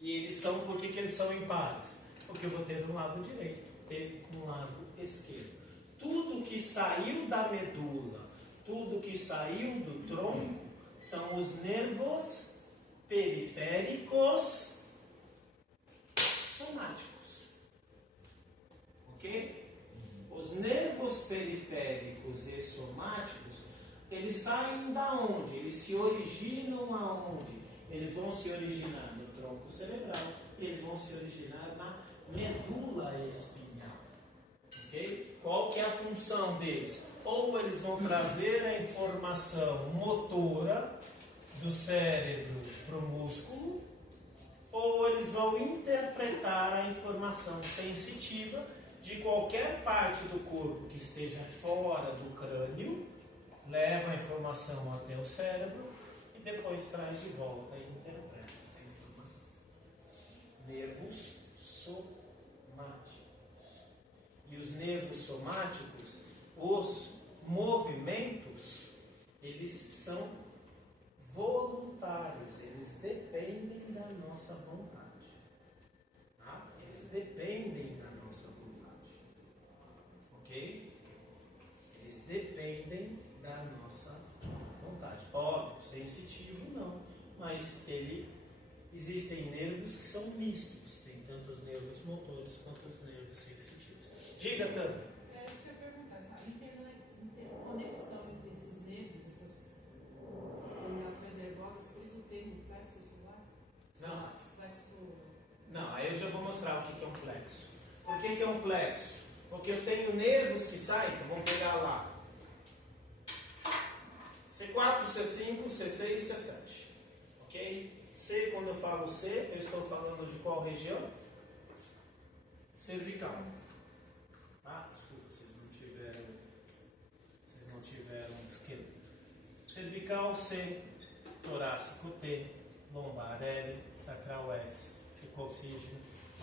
E eles são, por que eles são impares? Porque eu vou ter um lado direito e um lado esquerdo. Tudo que saiu da medula, tudo que saiu do tronco, são os nervos periféricos somáticos. Ok? Os nervos periféricos e somáticos, eles saem da onde? Eles se originam aonde? Eles vão se originar no tronco cerebral, eles vão se originar na medula espinhal. Ok? Qual que é a função deles? Ou eles vão trazer a informação motora do cérebro para o músculo, ou eles vão interpretar a informação sensitiva de qualquer parte do corpo que esteja fora do crânio, leva a informação até o cérebro e depois traz de volta e interpreta essa informação. Nervos somáticos. E os nervos somáticos, os movimentos, eles são voluntários, eles dependem da nossa vontade. Tá? Eles dependem da nossa vontade. Ok? Eles dependem da nossa vontade. Óbvio, sensitivo não, mas existem nervos que são mistos, tem tanto os nervos motores quanto os nervos sensitivos. Diga, Tânia. É isso que eu ia perguntar, sabe? Conexão entre esses nervos, essas terminações nervosas, por isso o termo plexo solar? Não. Plexo. Não, aí eu já vou mostrar o que é um plexo. Por que é um plexo? Porque eu tenho nervos que saem, então vamos pegar lá. C4, C5, C6, C7. Ok? C, quando eu falo C, eu estou falando de qual região? Cervical. Ah, desculpa, vocês não tiveram esquerda. Cervical C, torácico T, lombar L, sacral S, o coxígeo,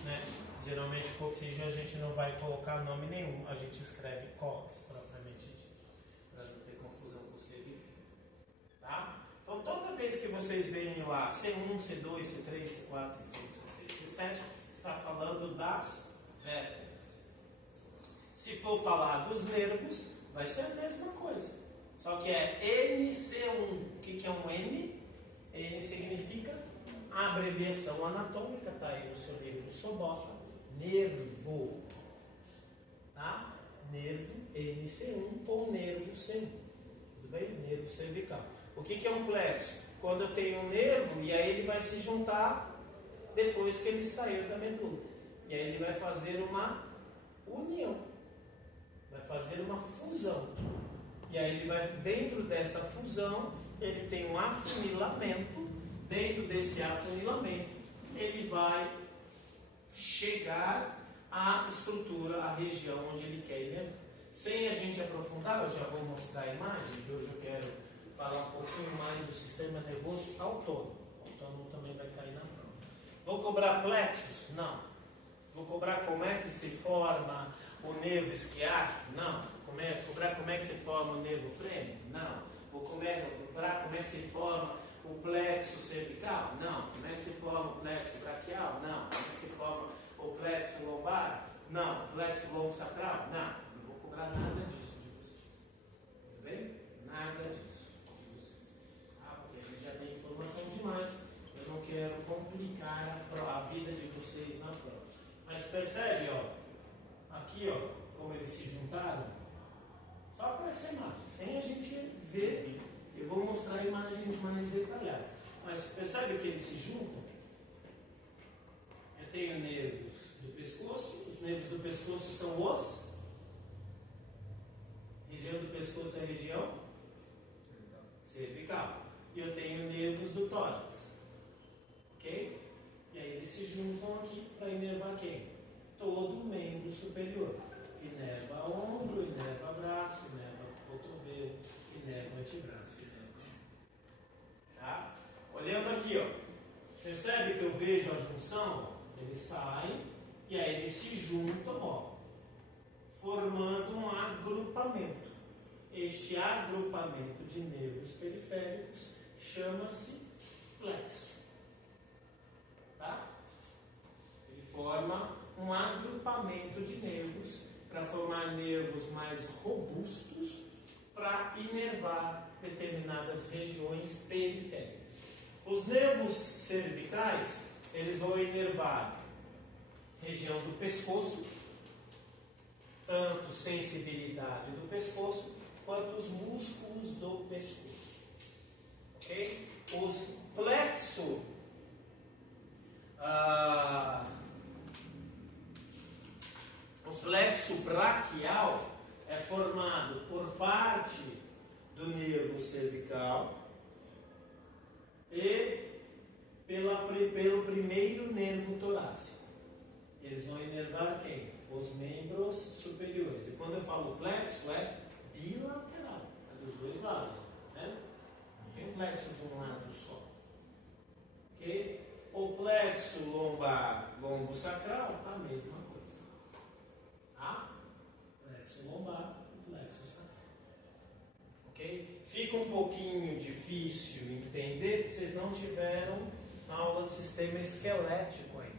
né? Geralmente o coxígeo a gente não vai colocar nome nenhum, a gente escreve cox propriamente dito, para não ter confusão com o cervical. Tá? Então toda vez que vocês veem lá C1, C2, C3, C4, C5, C6, C7, está falando das vértebras. Se for falar dos nervos, vai ser a mesma coisa. Só que é NC1. O que é um N? N significa a abreviação anatômica, tá aí no seu livro Sobota. Nervo. Tá? Nervo NC1 ou nervo C1. Tudo bem? Nervo cervical. O que é um plexo? Quando eu tenho um nervo e aí ele vai se juntar depois que ele saiu da medula. E aí ele vai fazer uma união. Vai fazer uma fusão. E aí ele vai, dentro dessa fusão, ele tem um afunilamento. Dentro desse afunilamento, ele vai chegar à estrutura, à região onde ele quer ir. Sem a gente aprofundar, eu já vou mostrar a imagem, que hoje eu quero falar um pouquinho mais do sistema nervoso autônomo. O autônomo também vai cair na prova. Vou cobrar plexos? Não. Vou cobrar como é que se forma o nervo esquiático? Não. Cobrar como é que se forma o nervo frênico? Não. Vou cobrar como é que se forma o plexo cervical? Não. Como é que se forma o plexo braquial? Não. Como é que se forma o plexo lombar? Não. Plexo lombo sacral? Não. Não vou cobrar nada disso de vocês. Tudo bem? Nada disso de vocês. Porque a gente já tem informação demais. Eu não quero complicar a vida de vocês na prova. Mas percebe, ó, aqui, ó, como eles se juntaram? Só para essa imagem, sem a gente ver, eu vou mostrar imagens mais detalhadas. Mas percebe que eles se juntam? Eu tenho nervos do pescoço, os nervos do pescoço são os. Região do pescoço é a região cervical. E eu tenho nervos do tórax. Ok? E aí eles se juntam aqui para inervar quem? Todo o membro superior. Inerva ombro, inerva braço, inerva cotovelo, inerva antebraço. Tá? Olhando aqui, ó. Percebe que eu vejo a junção? Eles saem e aí eles se juntam, ó, formando um agrupamento. Este agrupamento de nervos periféricos chama-se plexo. Tá? Ele forma um agrupamento de nervos para formar nervos mais robustos para inervar determinadas regiões periféricas. Os nervos cervicais, eles vão inervar região do pescoço, tanto sensibilidade do pescoço, quanto os músculos do pescoço. Ok? Os plexo, o plexo braquial é formado por parte do nervo cervical e pelo primeiro nervo torácico. Eles vão inervar quem? Os membros superiores. E quando eu falo plexo, é bilateral, é dos dois lados. Né? Não tem um plexo de um lado só. Ok? O plexo lombar, lombo sacral, a mesma coisa. Tá? Plexo lombar, plexo sacral. Ok? Fica um pouquinho difícil entender, porque vocês não tiveram aula de sistema esquelético ainda.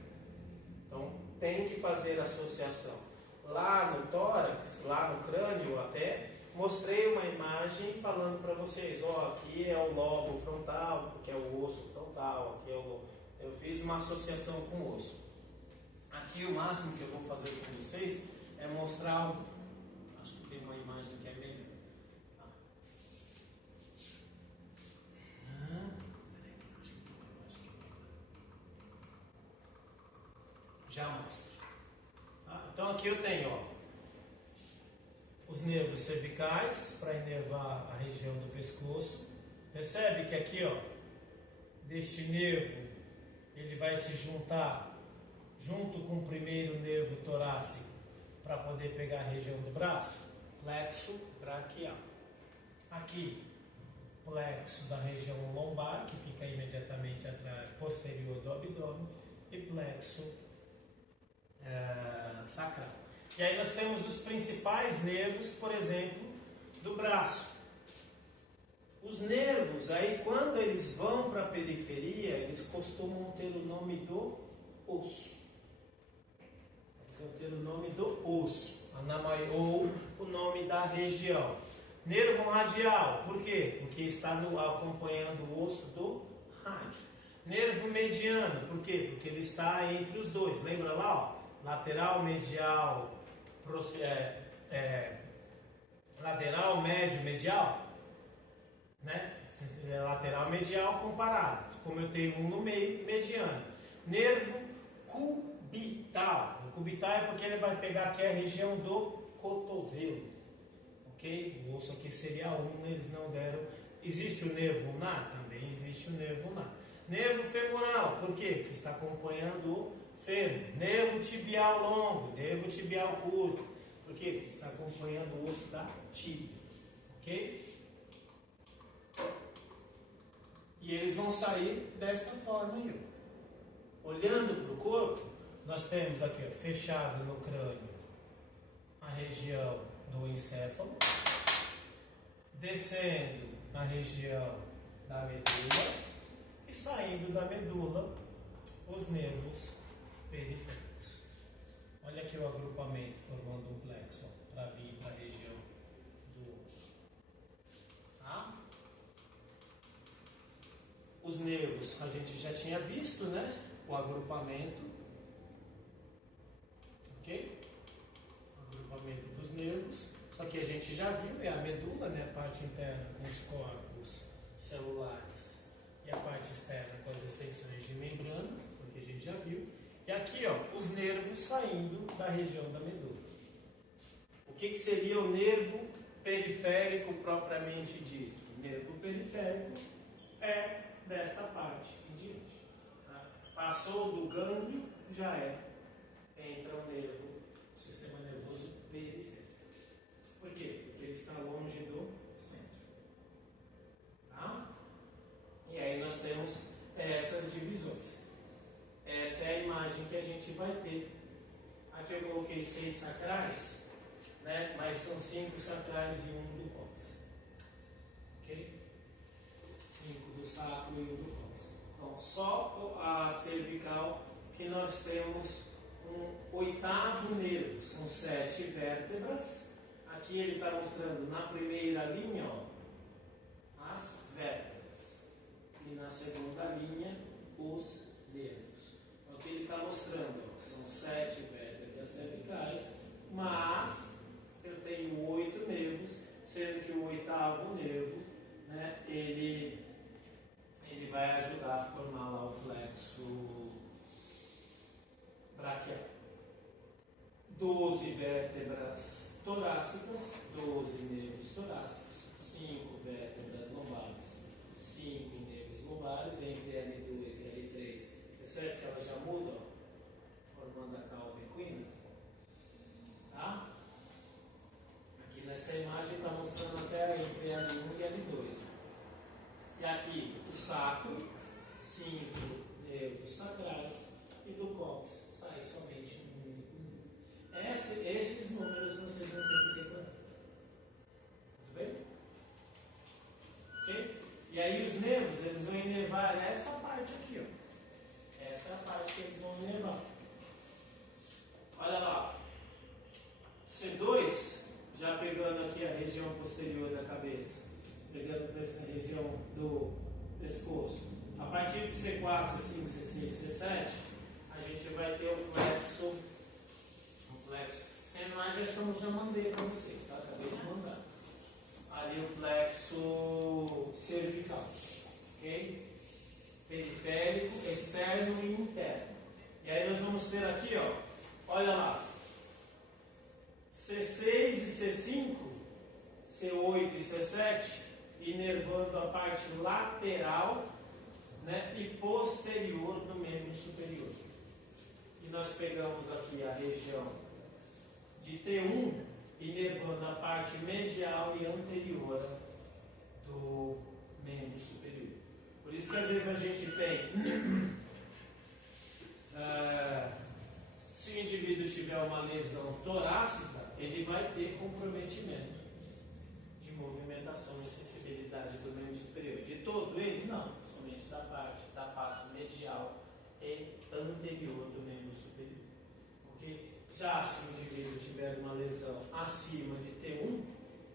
Então, tem que fazer associação. Lá no tórax, lá no crânio até, mostrei uma imagem falando para vocês, ó, aqui é o lobo frontal, porque é o osso frontal, aqui é o lobo. Eu fiz uma associação com o osso. Aqui o máximo que eu vou fazer com vocês é mostrar acho que tem uma imagem que é melhor. Já mostro. Tá? Então aqui eu tenho, ó, os nervos cervicais para inervar a região do pescoço. Percebe que aqui, ó, deste nervo, ele vai se juntar junto com o primeiro nervo torácico para poder pegar a região do braço? Plexo braquial. Aqui, plexo da região lombar, que fica imediatamente atrás, posterior do abdômen, e plexo sacral. E aí nós temos os principais nervos, por exemplo, do braço. Os nervos, aí quando eles vão para a periferia, eles costumam ter o nome do osso. Eles vão ter o nome do osso, ou o nome da região. Nervo radial, por quê? Porque está acompanhando o osso do rádio. Nervo mediano, por quê? Porque ele está entre os dois. Lembra lá, ó? Lateral, medial, lateral, médio, medial, né? Lateral, medial comparado, como eu tenho um no meio, mediano. Nervo cubital. O cubital é porque ele vai pegar aqui a região do cotovelo, ok? O osso aqui seria um, eles não deram. Existe o nervo ulnar? Também existe o nervo ulnar. Nervo femoral, por quê? Porque está acompanhando o fêmur. Nervo tibial longo, nervo tibial curto. Por quê? Porque está acompanhando o osso da tíbia. Ok? E eles vão sair desta forma aí. Olhando para o corpo, nós temos aqui, ó, fechado no crânio, a região do encéfalo, descendo na região da medula e saindo da medula os nervos periféricos. Olha aqui o agrupamento formando um plexo para vir para a região do osso. Tá? Os nervos a gente já tinha visto, né? O agrupamento. Ok? O agrupamento dos nervos. Só que a gente já viu, é a medula, né? A parte interna com os corpos celulares e a parte externa com as extensões de membrana. Isso aqui a gente já viu. E aqui, ó, os nervos saindo da região da medula. O que seria o nervo periférico propriamente dito? nervo periférico é desta parte em diante. Tá? Passou do gânglio, já entra o nervo, o sistema nervoso periférico. Por quê? Porque ele está longe do centro. Tá? E aí nós temos essas divisões. Essa é a imagem que a gente vai ter. Aqui eu coloquei 6 sacrais, né? Mas são 5 sacrais e 1 do cóccix. Ok? 5 do sacro e 1 do cóccix. Então, só a cervical que nós temos um 8º nervo. São 7 vértebras. Aqui ele está mostrando na primeira linha, ó, as vértebras. E na segunda linha, os nervos. Então, aqui ele está mostrando, ó, são 7 vértebras cervicais, mas eu tenho 8 nervos, sendo que o 8º nervo, né, ele vai ajudar a formar lá o plexo braquial. 12 vértebras torácicas, 12 nervos torácicos, 5 vértebras lombares, 5 nervos lombares, entre L2 e L3. Percebe que elas já mudam, formando a cauda equina? Tá? Aqui nessa imagem está mostrando até entre L1 e L2. E aqui o sacro, 5 nervos sacrais, e do cóccix sai somente um único nervo. Esses números vocês vão ter que decorar. Tudo bem? Ok? E aí os nervos, eles vão inervar essa parte aqui, ó. Essa é a parte que eles vão inervar. Olha lá. C2, já pegando aqui a região posterior da cabeça, pegando para essa região do pescoço. A partir de C4, C5, C6, C7, a gente vai ter o plexo. Sem imagem, acho que eu já mandei para vocês, tá? Acabei de mandar. Ali o plexo cervical, ok? Periférico, externo e interno. E aí nós vamos ter aqui, ó, olha lá, C6 e C5, C8 e C7, inervando a parte lateral, né, e posterior do membro superior. E nós pegamos aqui a região de T1, inervando a parte medial e anterior do membro superior. Por isso que às vezes a gente tem, se o indivíduo tiver uma lesão torácica, ele vai ter comprometimento de movimentação e sensibilidade do membro superior. De todo ele? Não, somente da parte da face medial e anterior do membro superior. Ok? Já se o indivíduo tiver uma lesão acima de T1,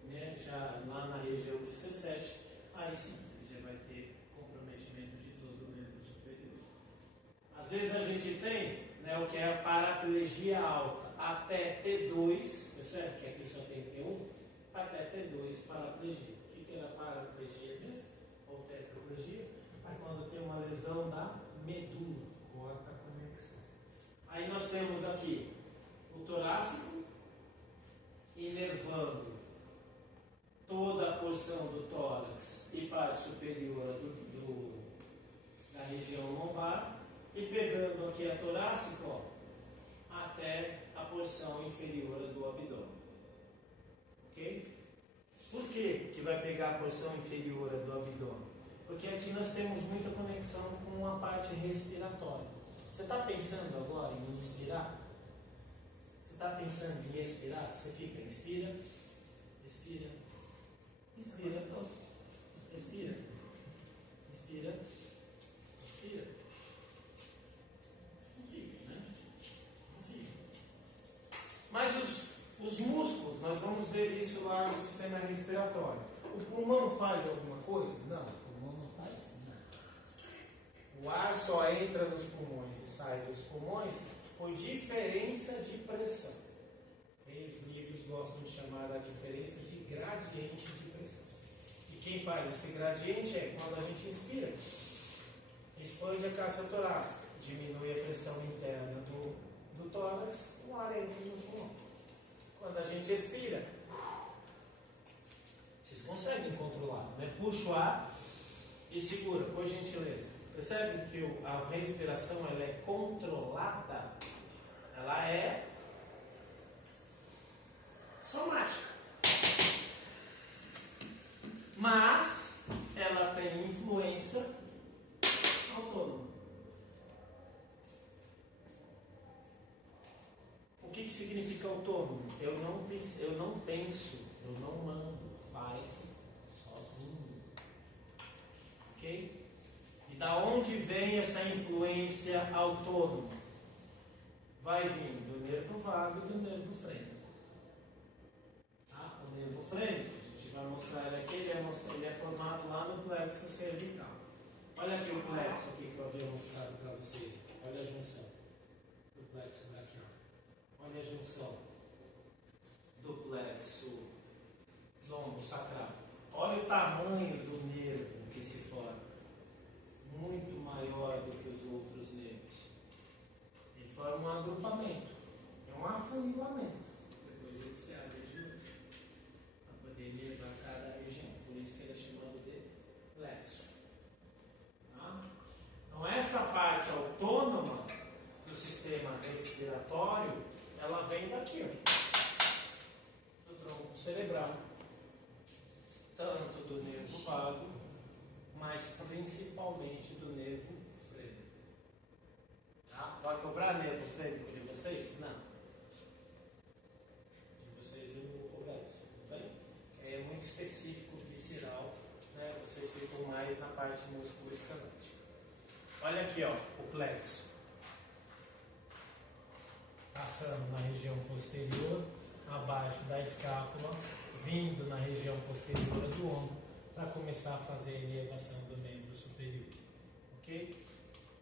né, já lá na região de C7, aí sim, ele já vai ter comprometimento de todo o membro superior. Às vezes a gente tem, né, o que é a paraplegia alta até T2, percebe que aqui só tem T1, até T2 paraplegia. O que era paraplegia mesmo? Ou tetraplegia? Aí quando tem uma lesão da medula, corta a conexão. Aí nós temos aqui o torácico, inervando toda a porção do tórax e parte superior da região lombar, e pegando aqui a torácica, ó, até a porção inferior do abdômen. Ok? Por que vai pegar a porção inferior do abdômen? Porque aqui nós temos muita conexão com a parte respiratória. Você está pensando agora em inspirar? Você está pensando em expirar? Você fica, inspira, expira, inspira, expira, inspira, expira. Não fica, né? Não fica. Mas os músculos, nós vamos ver isso lá no sistema respiratório. O pulmão faz alguma coisa? Não, o pulmão não faz nada. O ar só entra nos pulmões e sai dos pulmões por diferença de pressão. E os livros gostam de chamar a diferença de gradiente de pressão. E quem faz esse gradiente é quando a gente inspira. Expande a caixa torácica, diminui a pressão interna do tórax, o ar entra no pulmão. Quando a gente expira, vocês conseguem controlado, né? Puxa o ar e segura, por gentileza. Percebe que a respiração ela é controlada? Ela é somática. Mas ela tem influência autônoma. O que significa autônomo? Eu não penso, eu não mando, faz sozinho. Ok? E da onde vem essa influência autônoma? Vai vir do nervo vago e do nervo frênico. Tá? O nervo frênico, a gente vai mostrar ele aqui, ele é formado lá no plexo cervical. Olha aqui o plexo aqui que eu havia mostrado para vocês. Olha a junção do plexo braquial. Olha a junção do plexo lombosacral. Olha o tamanho do nervo que se forma. Muito maior do que os outros nervos. Ele forma um agrupamento. É um afunilamento. Depois ele se abre de novo. Para poder levar cada região. Por isso que ele é chamado de plexo. Tá? Então essa parte autônoma do sistema respiratório, ela vem daqui, ó, do tronco cerebral. Tanto do nervo vago, mas principalmente do nervo frênico. Tá? Vai cobrar nervo frênico de vocês? Não. De vocês eu não vou cobrar isso, tudo bem? É muito específico, visceral, né? Vocês ficam mais na parte musculoesquelética. Olha aqui, ó, o plexo. Passando na região posterior, abaixo da escápula, vindo na região posterior do ombro, para começar a fazer a elevação do membro superior. Ok?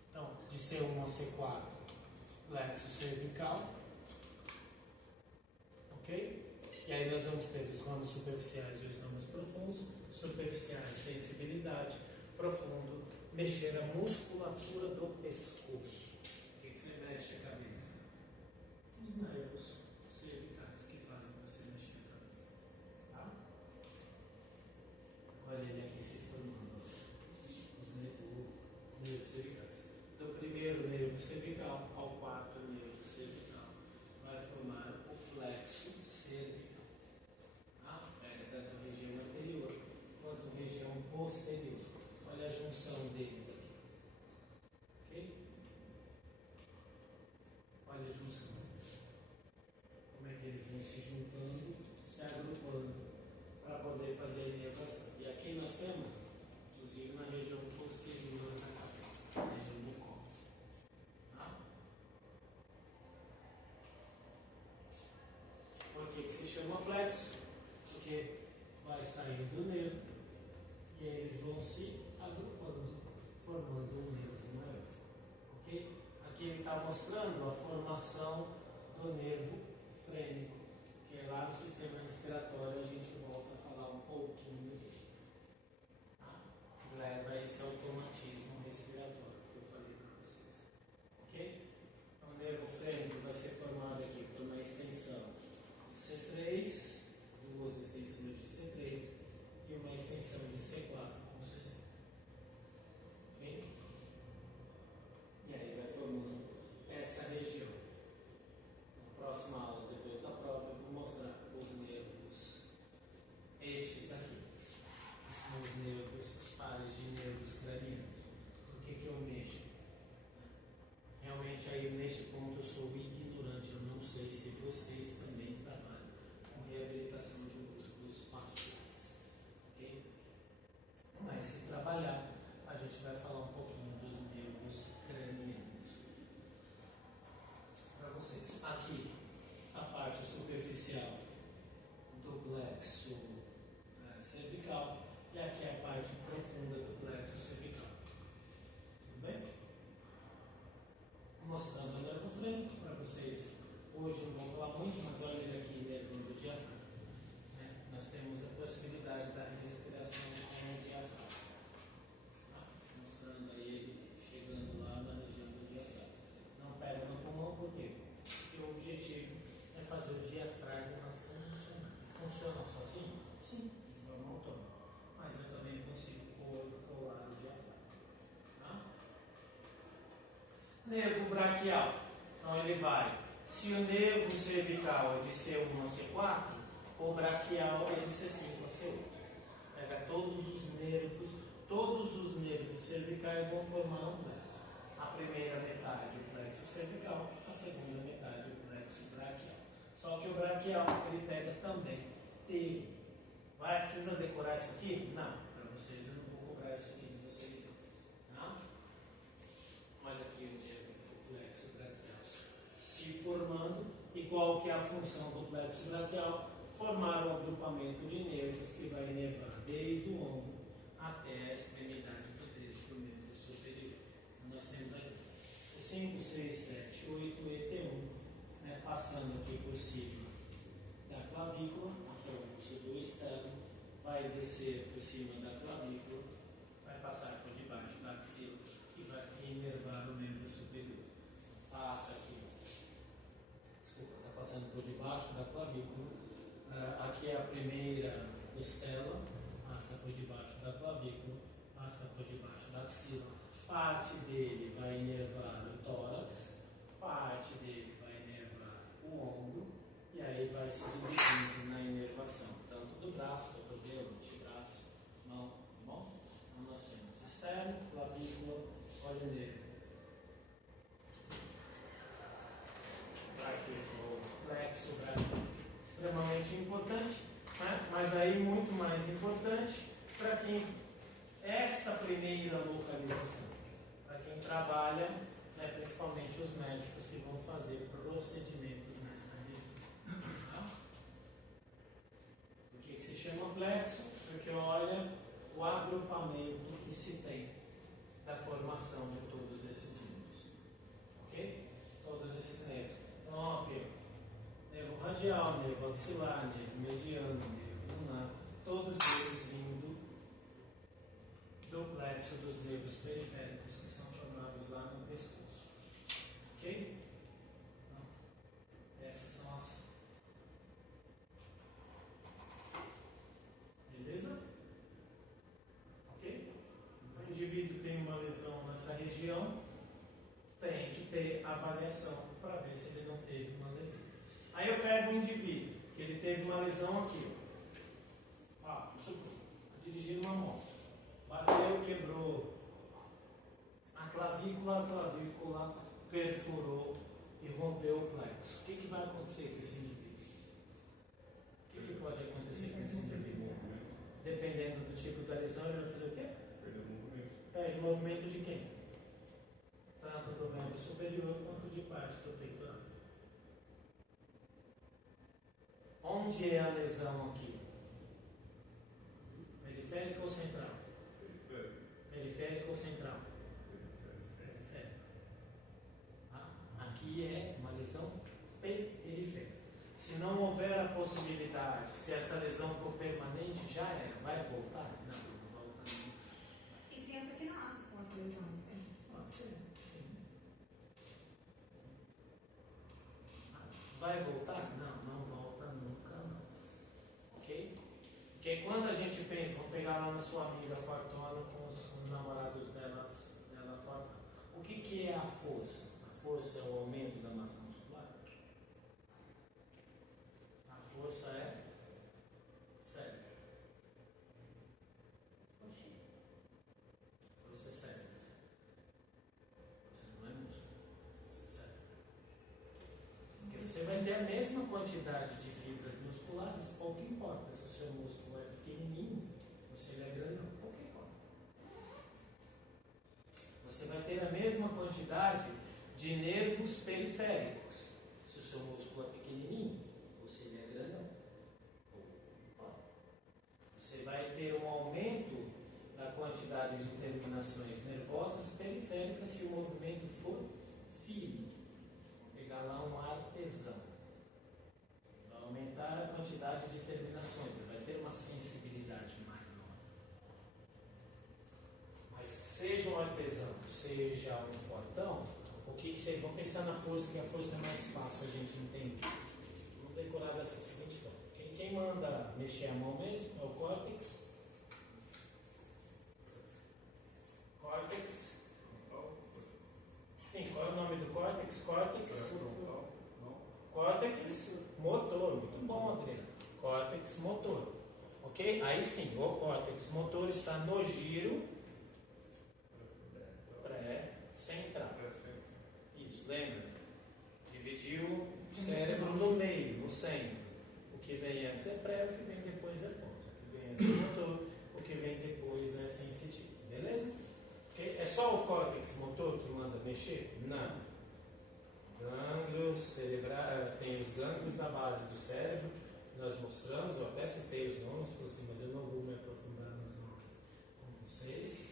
Então, de C1 a C4, plexo cervical. Ok? E aí nós vamos ter os ramos superficiais e os ramos profundos. Superficiais, sensibilidade. Profundo, mexer a musculatura do pescoço. O que você mexe a cabeça? Os nervos cervicais que fazem você mexer a cabeça. Tá? Olha ele aqui se formando. Os nervos cervicais. Do primeiro nervo cervical ao quarto nervo cervical vai formar o plexo cervical. Tá? Pega tanto a região anterior quanto a região posterior. Olha a junção deles aqui. Ok? Olha a junção. Como é que eles vão se juntando, se agrupando para poder fazer a inervação. E aqui nós temos, inclusive na região posterior da cabeça, na região do cóccix. Tá? Por que se chama plexo? Porque vai sair do nervo e eles vão se agrupando, formando um nervo maior. Ok? Aqui ele está mostrando a formação do nervo frênico, que é lá no sistema respiratório, a gente volta a falar um pouquinho dele. Tá? Leva a esse automatismo respiratório que eu falei para vocês. Ok? Então, o nervo frênico vai ser formado aqui por uma extensão de C3, duas extensões de C3 e uma extensão de C4 com C5. Ok? E aí vai formando essa região. Na próxima aula, depois da prova, eu vou mostrar os nervos braquial. Então ele vai, se o nervo cervical é de C1 a C4, o braquial é de C5 a C8. Pega todos os nervos cervicais vão formar um plexo. A primeira metade o plexo cervical, a segunda metade o plexo braquial. Só que o braquial ele pega também T. Precisa decorar isso aqui? Não, para vocês eu não vou cobrar isso aqui de vocês. Tá? Olha aqui o plexo braquial se formando. E qual que é a função do plexo braquial? Formar um agrupamento de nervos que vai inervar desde o ombro até a extremidade do dedo do membro superior. Então nós temos aqui 5, 6, 7, 8 e T1, né, passando aqui por cima da clavícula, que é o osso do externo, vai descer por cima da clavícula, vai passar por debaixo da axila e vai inervar o membro superior. Passa aqui, está passando por debaixo da clavícula. Aqui é a primeira costela, passa por debaixo da clavícula, passa por debaixo da axila. Parte dele vai inervar o tórax, parte dele vai inervar o ombro, e aí vai se dividindo na inervação, tanto do braço, cotovelo, antebraço, mão, tá bom? Então nós temos externo, clavícula, olho nervo. Aqui o plexo braquial. Extremamente importante, né? Mas aí muito mais importante para quem esta primeira localização, para quem trabalha, né, principalmente os médicos que vão fazer procedimentos nesta região. Tá? Por que se chama plexo? Porque olha o agrupamento que se tem da formação de todos esses nervos. Ok? Todos esses nervos. Então, ok. Nervo radial, nervo axilar, nervo mediano, nervo lunar, todos eles vindo do plexo dos nervos periféricos que são formados lá no pescoço. Ok? Então, essas são as. Beleza? Ok? O indivíduo tem uma lesão nessa região, tem que ter avaliação para ver se ele não teve uma lesão. Aí eu pego um indivíduo, que ele teve uma lesão aqui. Dirigindo uma moto. Bateu, quebrou a clavícula perfurou e rompeu o plexo. O que vai acontecer com esse indivíduo? O que pode acontecer com esse indivíduo? Dependendo do tipo da lesão, ele vai fazer o quê? Perdeu o movimento. Perde o movimento de quem? Tanto do membro superior quanto de parte do peitoral. Onde é a lesão aqui? Periférica ou central? Periférica ou central? Periférica. Aqui é uma lesão periférica. Se não houver a possibilidade, se essa lesão for permanente, já era. Vai voltar? Não volta não. Tem criança que nasce com essa lesão, não tem? Pode ser. Vai voltar? Não volta nunca mais. Ok? Porque quando a gente pensa, vamos pegar lá na sua amiga fartona com os namorados dela fartona. O que é a força? A força é o aumento da massa muscular? A força é cérebro. Força é cérebro. Força não é músculo. Força é cérebro. Porque você vai ter a mesma quantidade de fibras musculares, pouco importa se o seu músculo é pequenininho ou se ele é grande, pouco importa. Você vai ter a mesma quantidade de nervos periféricos, se o seu músculo é pequenininho ou se ele é grande, pouco importa. Você vai ter um aumento da quantidade de terminações nervosas periféricas se o movimento for firme. Pegar lá um artesão. Vai aumentar a quantidade de terminações, vai ter uma sensibilidade maior. Mas seja um artesão, seja um fortão, o que vocês vão pensar na força, que a força é mais fácil a gente entender. Vamos decorar dessa seguinte forma. Quem manda mexer a mão mesmo é o córtex. Córtex. Sim, qual é o nome do córtex? Ok? Aí sim, o córtex motor está no giro pré-central. Isso, lembra? Dividiu o cérebro no meio, no centro. O que vem antes é pré, o que vem depois é pós. O que vem antes é motor, o que vem depois é sensitivo. Beleza? Okay? É só o córtex motor que manda mexer? Não. Gânglios cerebrais, tem os gânglios na base do cérebro, nós mostramos, eu até citei os nomes, mas eu não vou me aprofundar nos nomes com vocês.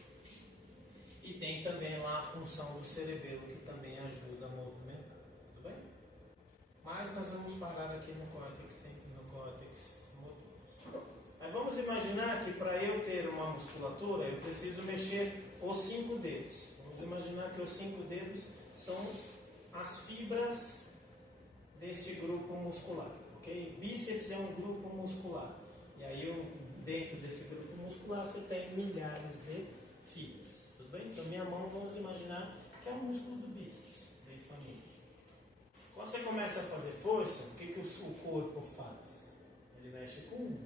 E tem também lá a função do cerebelo, que também ajuda a movimentar. Tudo bem? Mas nós vamos parar aqui no córtex motor. Aí vamos imaginar que para eu ter uma musculatura, eu preciso mexer os 5 dedos. Vamos imaginar que os 5 dedos são as fibras deste grupo muscular. Ok? Bíceps é um grupo muscular. E aí, dentro desse grupo muscular, você tem milhares de fibras. Tudo bem? Então, minha mão, vamos imaginar que é o músculo do bíceps, bem famoso. Quando você começa a fazer força, o que o corpo faz? Ele mexe com um.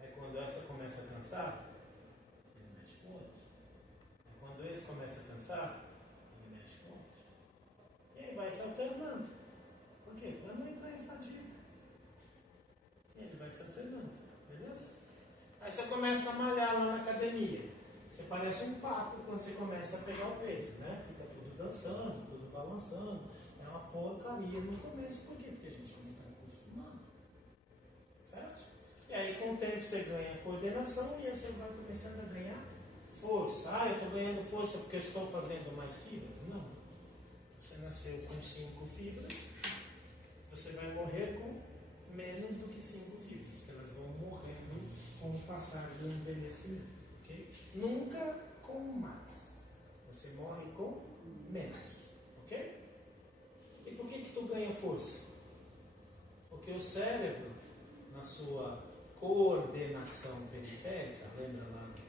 Aí, quando essa começa a cansar, ele mexe com o outro. Aí, quando esse começa a cansar, ele mexe com o outro. E aí vai se alternando. Por quê? Para não entrar em fadiga. Ele vai se alternando, beleza? Aí você começa a malhar lá na academia. Você parece um pato quando você começa a pegar o peso, né? Fica tudo dançando, tudo balançando. É uma porcaria no começo. Por quê? Porque a gente não está acostumado. Certo? E aí com o tempo você ganha coordenação e aí você vai começando a ganhar força. Ah, eu estou ganhando força porque eu estou fazendo mais fibras? Não. Você nasceu com 5 fibras. Você vai morrer com menos do que 5 fibras, porque elas vão morrendo com o passar do envelhecimento, ok? Nunca com mais. Você morre com menos, ok? E por que tu ganha força? Porque o cérebro, na sua coordenação periférica, lembra lá do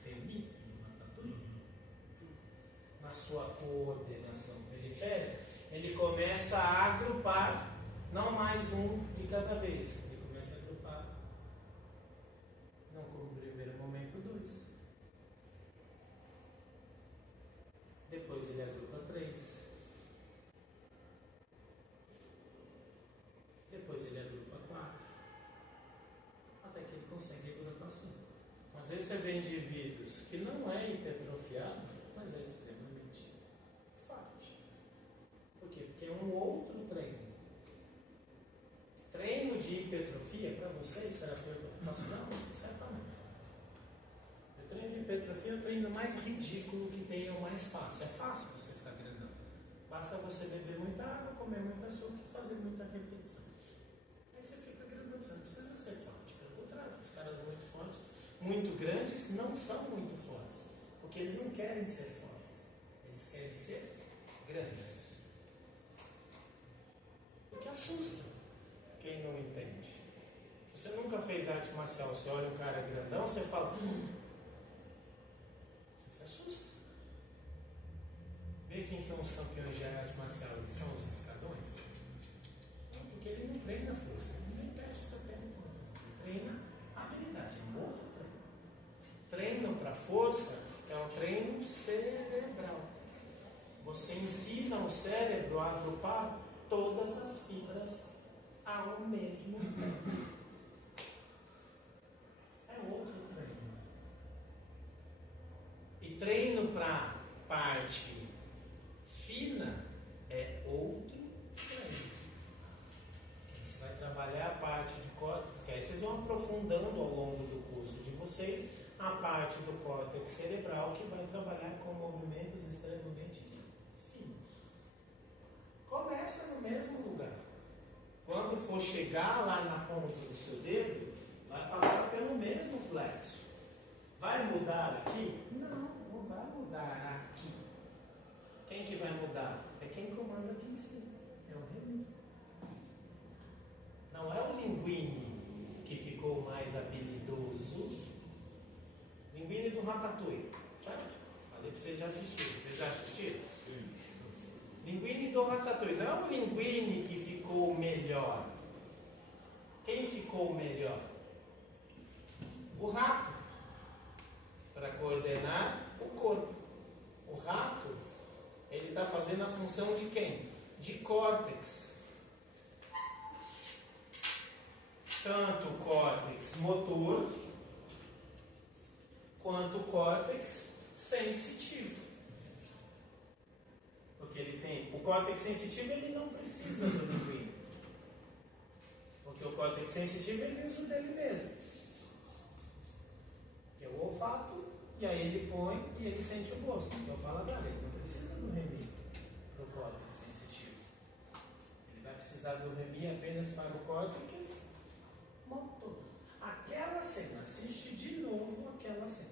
Felipe, do Ratatouille? Na sua coordenação periférica, ele começa a agrupar não mais um de cada vez. Ele começa a agrupar. Não como primeiro momento 2. Depois ele agrupa 3. Depois ele agrupa 4. Até que ele consegue agrupar 5. Às vezes você vê indivíduos que não é hipertrofiado, mas é extremamente forte. Por quê? Porque é um outro treino. Treino de hipertrofia, para vocês, terapeuta ocupacional, certamente. O treino de hipertrofia é o treino mais ridículo que tem, é o mais fácil. É fácil você ficar grandão. Basta você beber muita água, comer muito açúcar e fazer muita repetição. Aí você fica grandão, você não precisa ser forte. Pelo contrário, os caras muito fortes, muito grandes, não são muito fortes. Porque eles não querem ser fortes. Eles querem ser grandes. O que assusta quem não entende. Você nunca fez arte marcial, você olha um cara grandão, você fala, você se assusta. Vê quem são os campeões de arte marcial, eles são os escadões. Não, porque ele não treina força, ele nem perde o seu tempo. Ele treina habilidade, é um outro treino. Treino para força é um treino cerebral. Você ensina o cérebro a agrupar todas as fibras ao mesmo tempo. É outro treino. E treino para parte fina é outro treino. Você vai trabalhar a parte de córtex, que aí vocês vão aprofundando ao longo do curso de vocês a parte do córtex cerebral que vai trabalhar com movimentos extremamente finos. Começa no mesmo lugar. Quando for chegar lá na ponta do seu dedo, vai passar pelo mesmo plexo. Vai mudar aqui? Não, não vai mudar aqui. Quem que vai mudar? É quem comanda aqui em cima. É o Remy. Não é o Linguini que ficou mais habilidoso. Linguini do Ratatouille, certo? Falei para vocês já assistiram. Vocês já assistiram? Sim. Linguini do Ratatouille. Não é o Linguini que ficou melhor. Quem ficou melhor? o rato, para coordenar o corpo. O rato, ele está fazendo a função de quem? De córtex. Tanto o córtex motor, quanto o córtex sensitivo. Porque ele tem... O córtex sensitivo, ele não precisa do linguine. Porque o córtex sensitivo, ele usa o dele mesmo. Que é o olfato, e aí ele põe e ele sente o gosto, que é o paladar. Ele não precisa do remi para o córtex sensitivo. Ele vai precisar do remi apenas para o córtex motor. Aquela cena, assiste de novo aquela cena.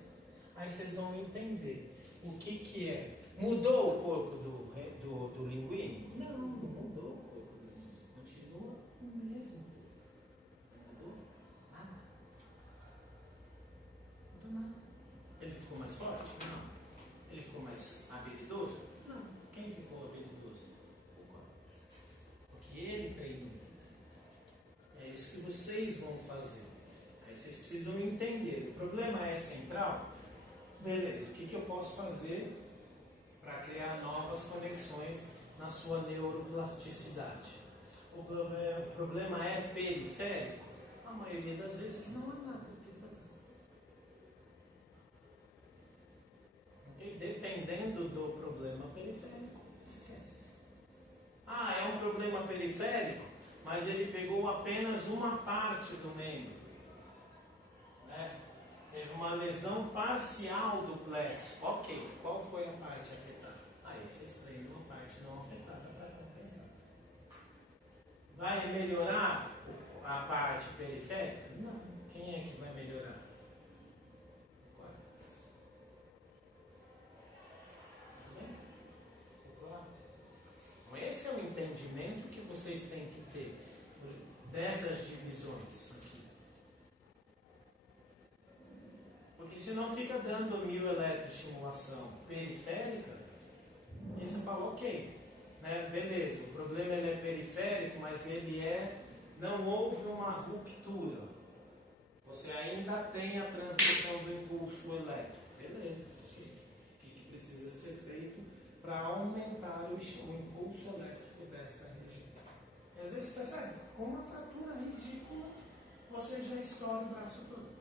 Aí vocês vão entender o que é. Mudou o corpo do linguine? Não, não mudou o corpo do linguine. Continua o mesmo. Não mudou nada. Não mudou nada. Ele ficou mais forte? Não. Ele ficou mais habilidoso? Não. Quem ficou habilidoso? O córtex. Porque ele treinou. É isso que vocês vão fazer. Aí vocês precisam entender. O problema é central. Beleza, o que eu posso fazer para criar novas conexões na sua neuroplasticidade? O problema é periférico? A maioria das vezes não há nada que fazer. Okay? Dependendo do problema periférico, esquece. Ah, é um problema periférico, mas ele pegou apenas uma parte do membro. Teve uma lesão parcial do plexo. Ok, qual foi a parte afetada? Aí vocês treinam a parte não afetada para compensar. Vai melhorar a parte periférica? Não. Quem é que vai melhorar? O córtex. Tudo bem? Ficou claro? Então esse é o entendimento que vocês têm que ter dessas divisões. Porque se não fica dando mioeletroestimulação periférica, e você fala, ok, né, beleza, o problema ele é periférico, mas ele não houve uma ruptura. Você ainda tem a transmissão do impulso elétrico. Beleza, ok. O que precisa ser feito para aumentar o impulso elétrico dessa região? E às vezes percebe, com uma fratura ridícula, você já estoura o braço todo.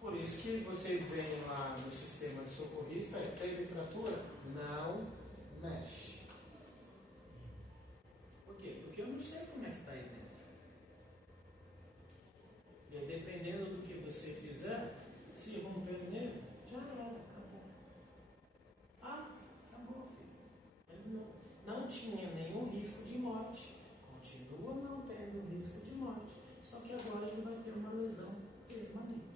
Por isso que vocês veem lá no sistema de socorrista, teve fratura? Não mexe. Por quê? Porque eu não sei como é que está aí dentro. E aí, dependendo do que você fizer, se romper o nervo, já era, acabou. Ah, acabou, filho. Ele não tinha nenhum risco de morte. Continua não tendo risco de morte. Só que agora ele vai ter uma lesão permanente.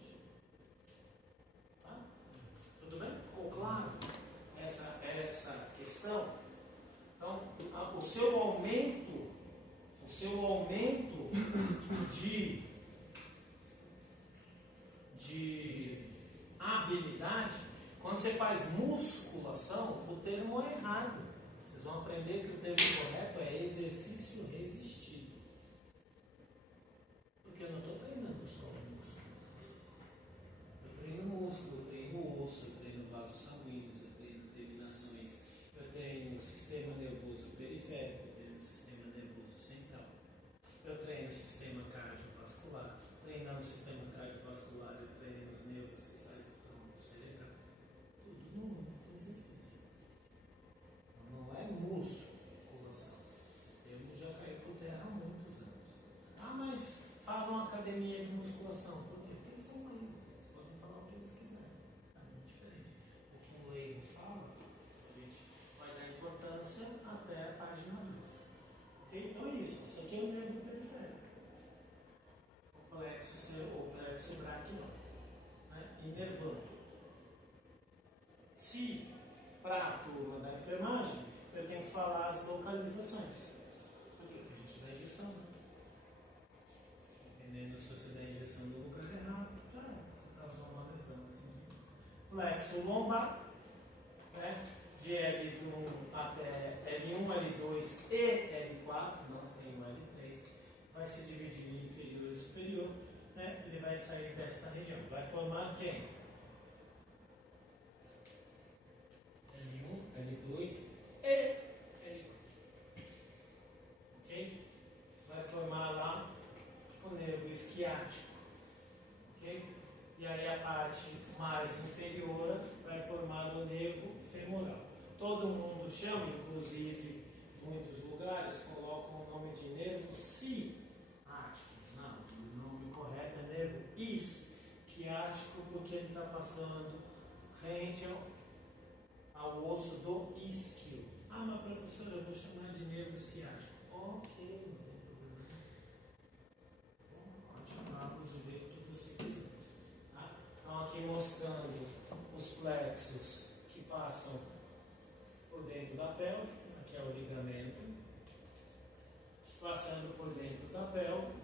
Tudo bem? Ficou claro essa questão? Então, o seu aumento de habilidade, quando você faz musculação, o termo é errado. Vocês vão aprender que o termo correto é exercício resistido. Porque eu não estou treinando só o músculo. Eu treino músculo, eu treino osso, eu treino vasos sanguíneos, eu treino terminações, eu treino sistema nervoso periférico, eu treino sistema nervoso central, eu treino o sistema cardiovascular. Treinando o sistema cardiovascular, eu treino os nervos que saem do tronco cerebral. Tudo no único exercício. Não é musculação. Esse termo já caiu por terra há muitos anos. Ah, mas falam academia de musculação. Por quê? Porque eles são leigos. Eles podem falar o que eles quiserem. É muito diferente. O que um leigo fala, a gente vai dar importância até a página 2. Ok? Então é isso. Isso aqui é o nervo periférico. O plexo braquial. Né? Inervando. Se para a turma da enfermagem, eu tenho que falar as localizações. Por quê? Porque a gente dá injeção. Né? Dependendo se você dá injeção no lugar errado, já é. Você causou uma lesão. Assim. Plexo lombar, né? De L1 até L1, L2 e L4, não tem o L3, vai se dividir em inferior e superior. né, ele vai sair desta região. Vai formar quem? L1, L2 e L4. Ok? Vai formar lá o nervo esquiático. Ok? E aí a parte mais inferior vai formar o nervo femoral. Todo mundo chama, inclusive muitos lugares colocam o nome de nervo ciático. Não, o nome correto é nervo isquiático, porque ele está passando rente ao osso do isquio. Ah, mas professora, eu vou chamar de nervo ciático. Ok, não tem problema. Pode chamar do jeito que você quiser. Tá? Então aqui mostrando os plexos que passam por dentro da pelve, aqui é o ligamento, passando por dentro da pelve,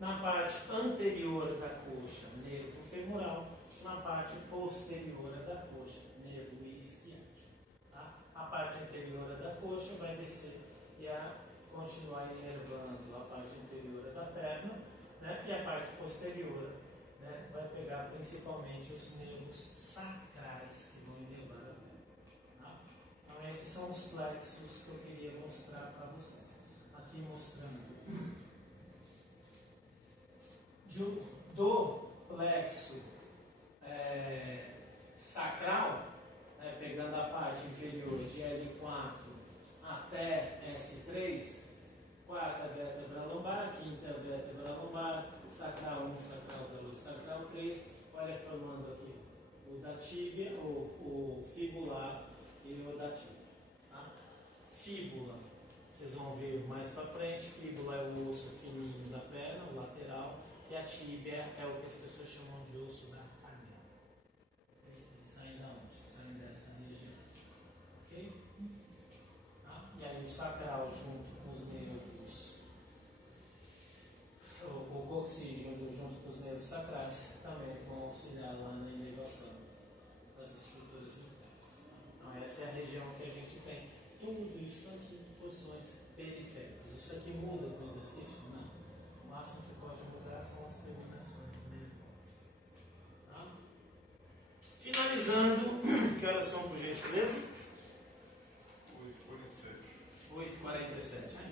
na parte anterior da coxa, nervo femoral, na parte posterior da coxa, nervo isquiático. Tá? A parte anterior da coxa vai descer e continuar inervando a parte anterior da perna, né? E a parte posterior, né, vai pegar principalmente os nervos sacrais que vão inervar a perna. Tá? Então esses são os plexos que eu queria mostrar para vocês. Aqui mostrando do plexo sacral, né, pegando a parte inferior de L4 até S3, quarta vértebra lombar, quinta vértebra lombar, sacral 1, sacral 2, sacral 3, olha formando aqui o da tíbia, o fibular e o da tíbia. Tá? Fíbula, vocês vão ver mais para frente, fíbula é o osso fininho da perna, o lateral, e a tíbia é o que as pessoas chamam de osso da canela. Eles saem da onde? Saem dessa região. Ok? Tá? E aí o sacral junto com os nervos, o coxígeno junto com os nervos sacrais também vão auxiliar lá na inervação das estruturas internas. Então essa é a região que a gente tem tudo isso aqui de porções periféricas. Isso aqui muda com o exercício? Não. O máximo que pode mudar são as terminações nervosas. Tá? Finalizando, que horas são, por gentileza? 8h47. 8h47.